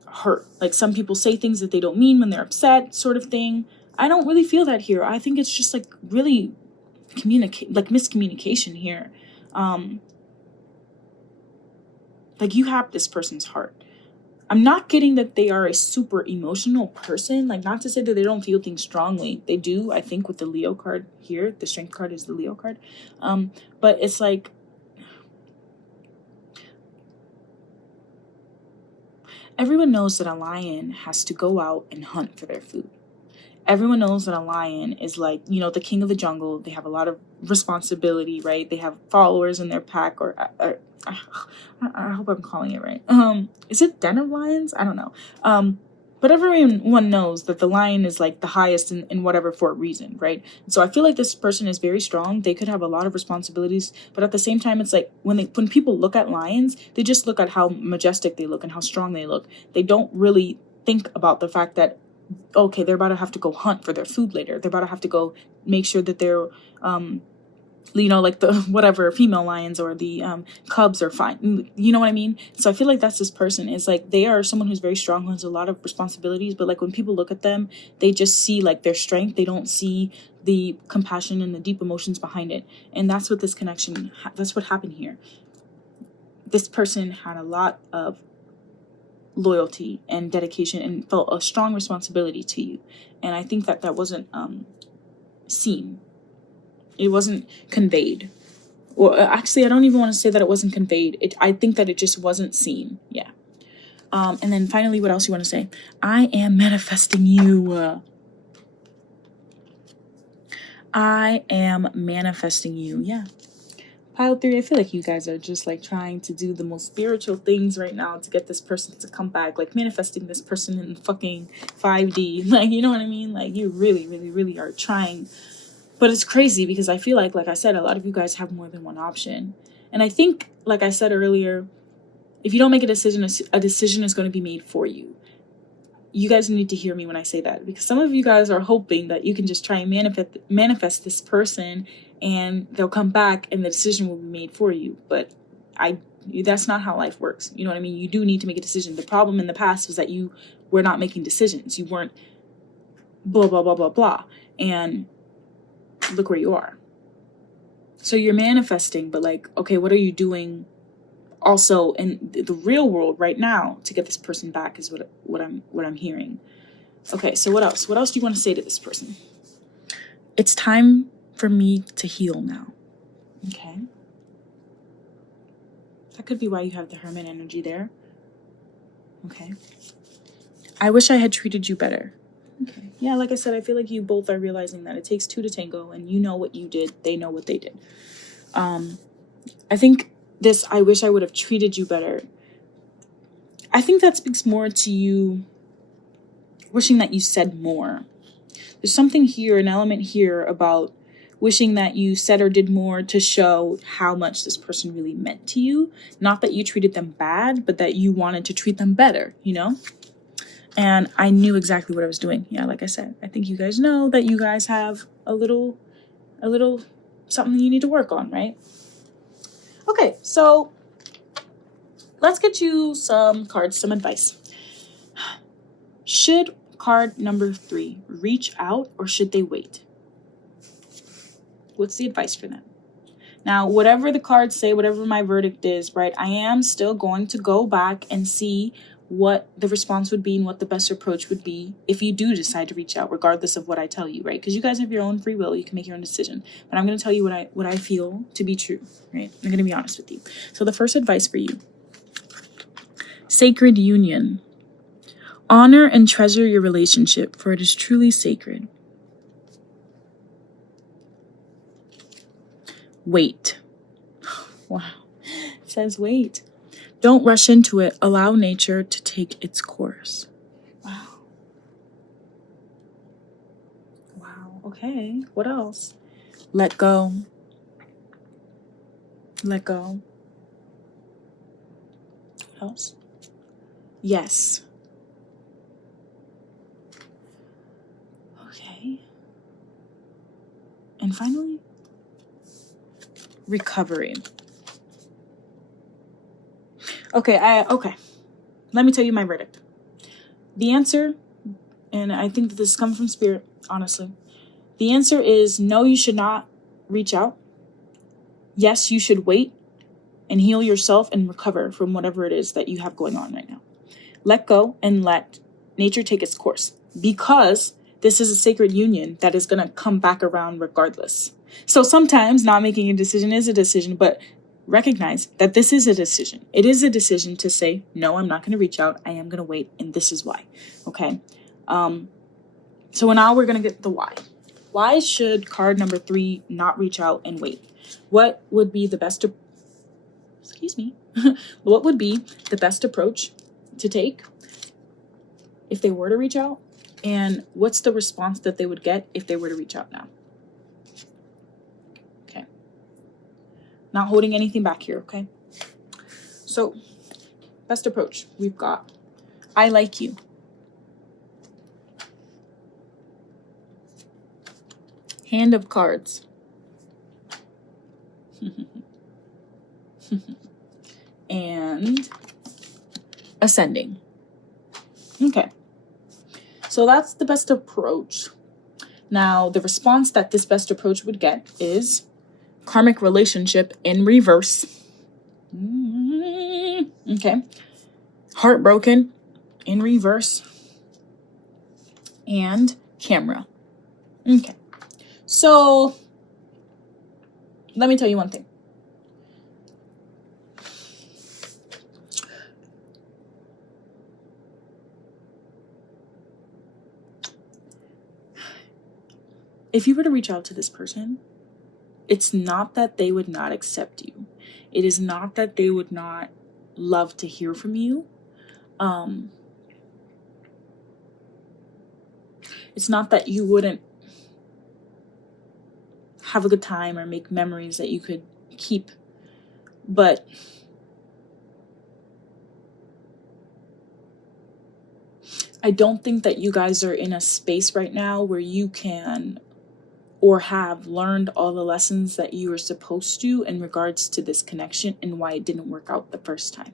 hurt. Like, some people say things that they don't mean when they're upset, sort of thing. I don't really feel that here. I think it's just, like, really miscommunication here. Like, you have this person's heart. I'm not getting that they are a super emotional person. Like, not to say that they don't feel things strongly. They do, I think, with the Leo card here. The Strength card is the Leo card. But it's like, everyone knows that a lion has to go out and hunt for their food. Everyone knows that a lion is like, you know, the king of the jungle. They have a lot of responsibility, right? They have followers in their pack, or I hope I'm calling it right. Is it den of lions? I don't know. But everyone knows that the lion is like the highest in whatever for a reason, right? So I feel like this person is very strong. They could have a lot of responsibilities, but at the same time, it's like when people look at lions, they just look at how majestic they look and how strong they look. They don't really think about the fact that, okay, they're about to have to go hunt for their food later. They're about to have to go make sure that they're, you know, like the whatever female lions or the cubs are fine. You know what I mean? So I feel like that's this person. Is like they are someone who's very strong, who has a lot of responsibilities. But like when people look at them, they just see like their strength. They don't see the compassion and the deep emotions behind it. And that's what this connection. That's what happened here. This person had a lot of loyalty and dedication and felt a strong responsibility to you. And I think that wasn't seen. It wasn't conveyed. Well, actually, I don't even want to say that it wasn't conveyed. I think that it just wasn't seen. Yeah. And then finally, what else you want to say? I am manifesting you. I am manifesting you. Yeah. Pile 3, I feel like you guys are just like trying to do the most spiritual things right now to get this person to come back, like manifesting this person in fucking 5D. Like, you know what I mean? Like, you really, really, really are trying. But it's crazy because I feel like I said, a lot of you guys have more than one option. And I think, like I said earlier, if you don't make a decision is going to be made for you. You guys need to hear me when I say that, because some of you guys are hoping that you can just try and manifest this person and they'll come back and the decision will be made for you. But I That's not how life works. You know what I mean? You do need to make a decision. The problem in the past was that you were not making decisions. You weren't blah, blah, blah, blah, blah. And look where you are. So you're manifesting, but like, okay, what are you doing also in the real world right now to get this person back is what I'm hearing. Okay, so what else? What else do you want to say to this person? It's time for me to heal now. Okay. That could be why you have the Hermit energy there. Okay. I wish I had treated you better. Okay. Yeah, like I said, I feel like you both are realizing that it takes two to tango, and you know what you did. They know what they did. I think this, I wish I would have treated you better. I think that speaks more to you wishing that you said more. There's something here, an element here about wishing that you said or did more to show how much this person really meant to you. Not that you treated them bad, but that you wanted to treat them better, you know? And I knew exactly what I was doing. Yeah, like I said, I think you guys know that you guys have a little something you need to work on, right? Okay, so let's get you some cards, some advice. Should card number 3 reach out or should they wait? What's the advice for them? Now, whatever the cards say, whatever my verdict is, right, I am still going to go back and see what the response would be and what the best approach would be if you do decide to reach out, regardless of what I tell you, right? Because you guys have your own free will. You can make your own decision. But I'm going to tell you what I feel to be true, right? I'm going to be honest with you. So the first advice for you. Sacred union. Honor and treasure your relationship, for it is truly sacred. Wait. Wow. It says wait. Don't rush into it. Allow nature to take its course. Wow. Wow. Okay. What else? Let go. Let go. What else? Yes. Okay. And finally, recovery. Okay, let me tell you my verdict. The answer, and I think that this comes from spirit, honestly. The answer is no, you should not reach out. Yes, you should wait and heal yourself and recover from whatever it is that you have going on right now. Let go and let nature take its course, because this is a sacred union that is going to come back around regardless. So sometimes not making a decision is a decision, but recognize that this is a decision. It is a decision to say, no, I'm not going to reach out. I am going to wait. And this is why. Okay. So now we're going to get the why. Why should card number 3 not reach out and wait? What would be the best, what would be the best approach to take if they were to reach out? And what's the response that they would get if they were to reach out now? Not holding anything back here, okay? So, best approach. We've got, I like you. Hand of cards. And ascending. Okay. So that's the best approach. Now, the response that this best approach would get is karmic relationship in reverse. Okay. Heartbroken in reverse. And camera. Okay. So, let me tell you one thing. If you were to reach out to this person, it's not that they would not accept you. It is not that they would not love to hear from you. It's not that you wouldn't have a good time or make memories that you could keep. But I don't think that you guys are in a space right now where you can or have learned all the lessons that you were supposed to in regards to this connection and why it didn't work out the first time.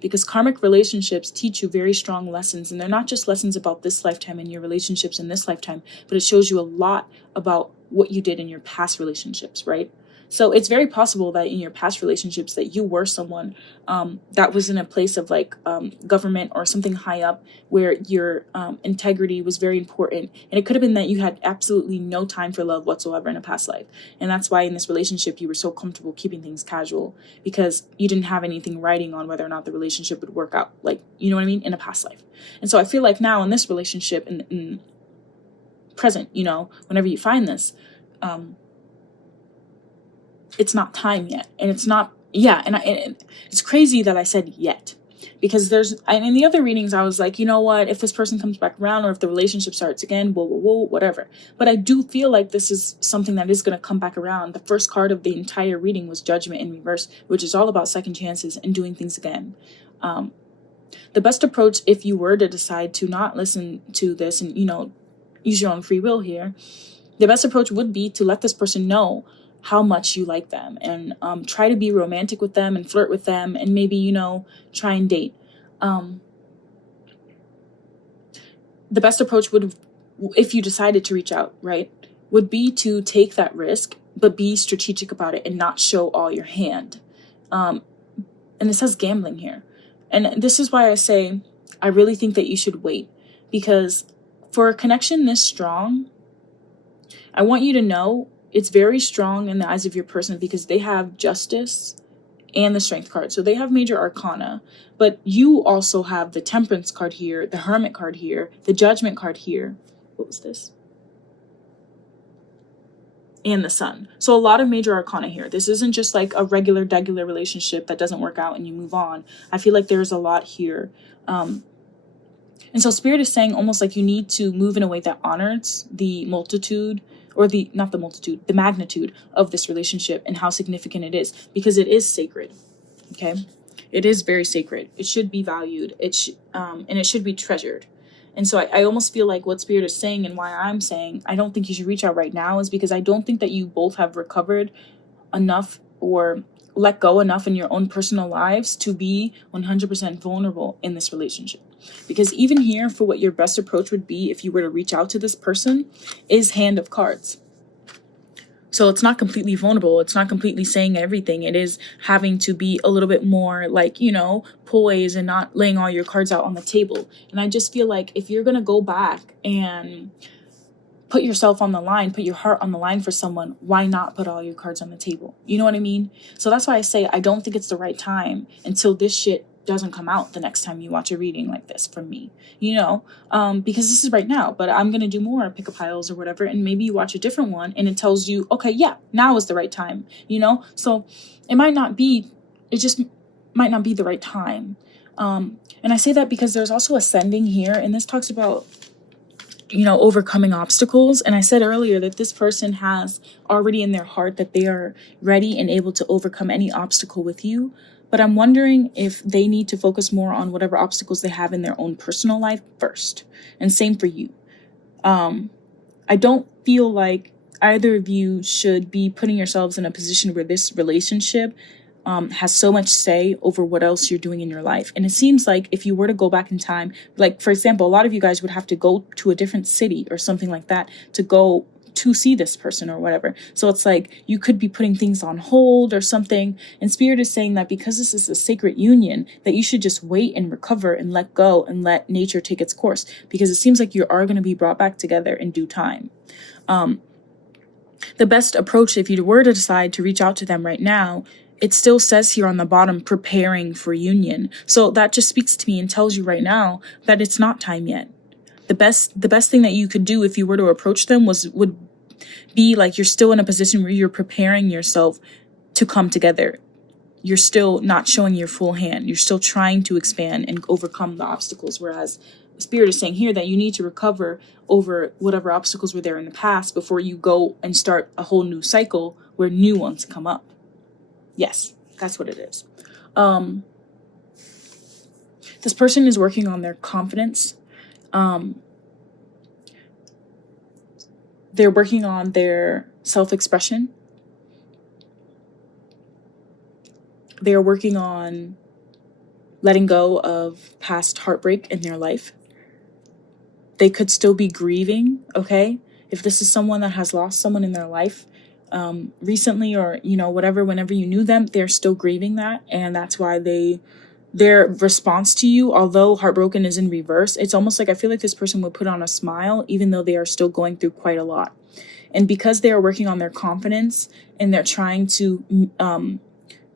Because karmic relationships teach you very strong lessons, and they're not just lessons about this lifetime and your relationships in this lifetime, but it shows you a lot about what you did in your past relationships, right? So it's very possible that in your past relationships that you were someone that was in a place of like government or something high up where your integrity was very important. And it could have been that you had absolutely no time for love whatsoever in a past life. And that's why in this relationship you were so comfortable keeping things casual, because you didn't have anything writing on whether or not the relationship would work out. Like, you know what I mean? In a past life. And so I feel like now in this relationship, in present, you know, whenever you find this, it's not time yet. And it's not, and it's crazy that I said yet, because in the other readings, I was like, you know what, if this person comes back around or if the relationship starts again, whoa, whatever. But I do feel like this is something that is going to come back around. The first card of the entire reading was Judgment in reverse, which is all about second chances and doing things again. The best approach, if you were to decide to not listen to this and, you know, use your own free will here, the best approach would be to let this person know how much you like them, and try to be romantic with them and flirt with them, and maybe, you know, try and date. The best approach would, if you decided to reach out, right, would be to take that risk, but be strategic about it and not show all your hand. And it says gambling here. And this is why I say I really think that you should wait, because for a connection this strong, I want you to know it's very strong in the eyes of your person, because they have Justice and the Strength card. So they have major arcana, but you also have the Temperance card here, the Hermit card here, the Judgment card here. What was this? And the Sun. So a lot of major arcana here. This isn't just like a regular relationship that doesn't work out and you move on. I feel like there's a lot here. And so Spirit is saying almost like you need to move in a way that honors the multitude, or the magnitude of this relationship and how significant it is, because it is sacred. Okay, it is very sacred. It should be valued. And it should be treasured. And so I almost feel like what Spirit is saying, and why I'm saying I don't think you should reach out right now, is because I don't think that you both have recovered enough or let go enough in your own personal lives to be 100% vulnerable in this relationship. Because even here, for what your best approach would be if you were to reach out to this person, is Hand of Cards. So it's not completely vulnerable. It's not completely saying everything. It is having to be a little bit more like, you know, poised and not laying all your cards out on the table. And I just feel like if you're going to go back and put yourself on the line, put your heart on the line for someone, why not put all your cards on the table? You know what I mean? So that's why I say I don't think it's the right time until this shit doesn't come out the next time you watch a reading like this from me, you know, because this is right now, but I'm going to do more pick-up piles or whatever. And maybe you watch a different one and it tells you, okay, yeah, now is the right time, you know? So it just might not be the right time. And I say that because there's also ascending here, and this talks about, you know, overcoming obstacles. And I said earlier that this person has already in their heart that they are ready and able to overcome any obstacle with you. But I'm wondering if they need to focus more on whatever obstacles they have in their own personal life first. And same for you. I don't feel like either of you should be putting yourselves in a position where this relationship has so much say over what else you're doing in your life. And it seems like if you were to go back in time, like, for example, a lot of you guys would have to go to a different city or something like that to go to see this person or whatever. So it's like you could be putting things on hold or something. And Spirit is saying that because this is a sacred union, that you should just wait and recover and let go and let nature take its course, because it seems like you are going to be brought back together in due time. The best approach, if you were to decide to reach out to them right now, it still says here on the bottom, preparing for union. So that just speaks to me and tells you right now that it's not time yet. The best thing that you could do if you were to approach them would be like you're still in a position where you're preparing yourself to come together. You're still not showing your full hand. You're still trying to expand and overcome the obstacles. Whereas Spirit is saying here that you need to recover over whatever obstacles were there in the past before you go and start a whole new cycle where new ones come up. Yes, that's what it is. This person is working on their confidence. they're working on their self-expression. They're working on letting go of past heartbreak in their life. They could still be grieving, okay? If this is someone that has lost someone in their life recently, or, you know, whatever, whenever you knew them, they're still grieving that. And that's why their response to you, although heartbroken, is in reverse. It's almost like I feel like this person would put on a smile, even though they are still going through quite a lot. And because they are working on their confidence and they're trying to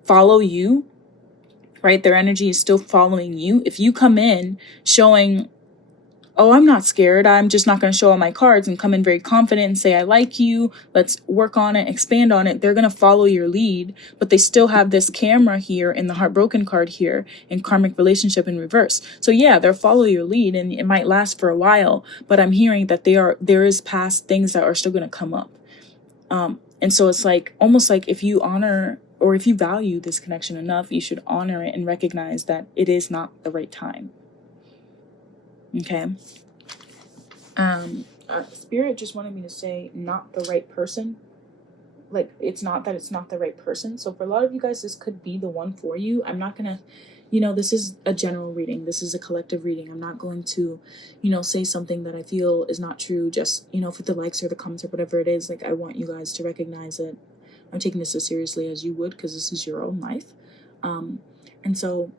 follow you, right? Their energy is still following you. If you come in showing, oh, I'm not scared, I'm just not going to show all my cards, and come in very confident and say, I like you, let's work on it, expand on it, they're going to follow your lead. But they still have this camera here in the heartbroken card here in karmic relationship in reverse. So yeah, they'll follow your lead and it might last for a while, but I'm hearing that there is past things that are still going to come up. And so it's like, almost like if you honor, or if you value this connection enough, you should honor it and recognize that it is not the right time. Okay. Spirit just wanted me to say, not the right person. Like, it's not that it's not the right person. So for a lot of you guys, this could be the one for you. I'm not gonna, you know, this is a general reading. This is a collective reading. I'm not going to, you know, say something that I feel is not true just, you know, for the likes or the comments or whatever it is. Like, I want you guys to recognize that I'm taking this as seriously as you would, because this is your own life. And so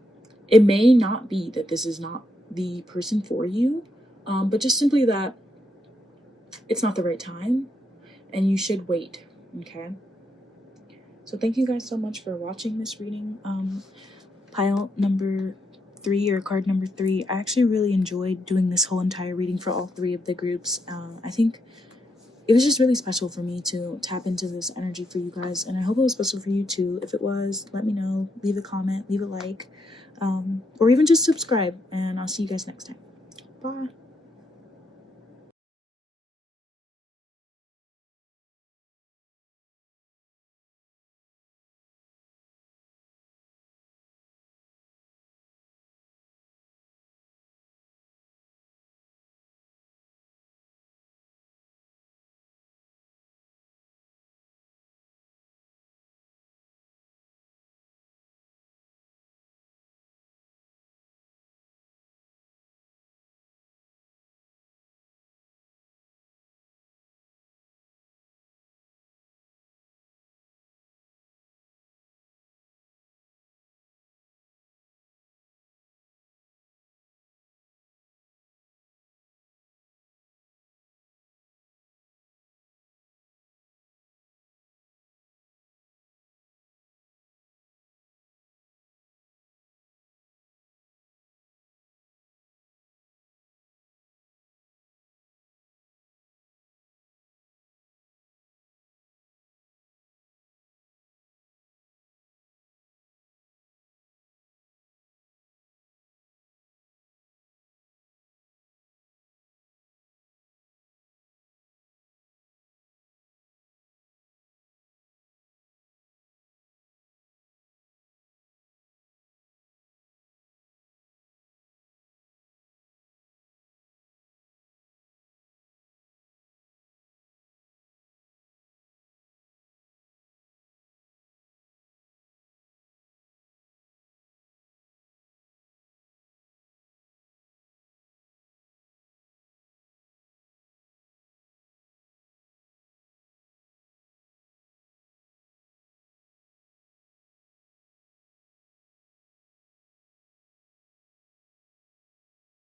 it may not be that this is not the person for you, but just simply that it's not the right time and you should wait. Okay. So thank you guys so much for watching this reading. Pile number 3, or card number 3. I actually really enjoyed doing this whole entire reading for all 3 of the groups. I think it was just really special for me to tap into this energy for you guys, and I hope it was special for you too. If it was, let me know, leave a comment, leave a like, or even just subscribe, and I'll see you guys next time. Bye.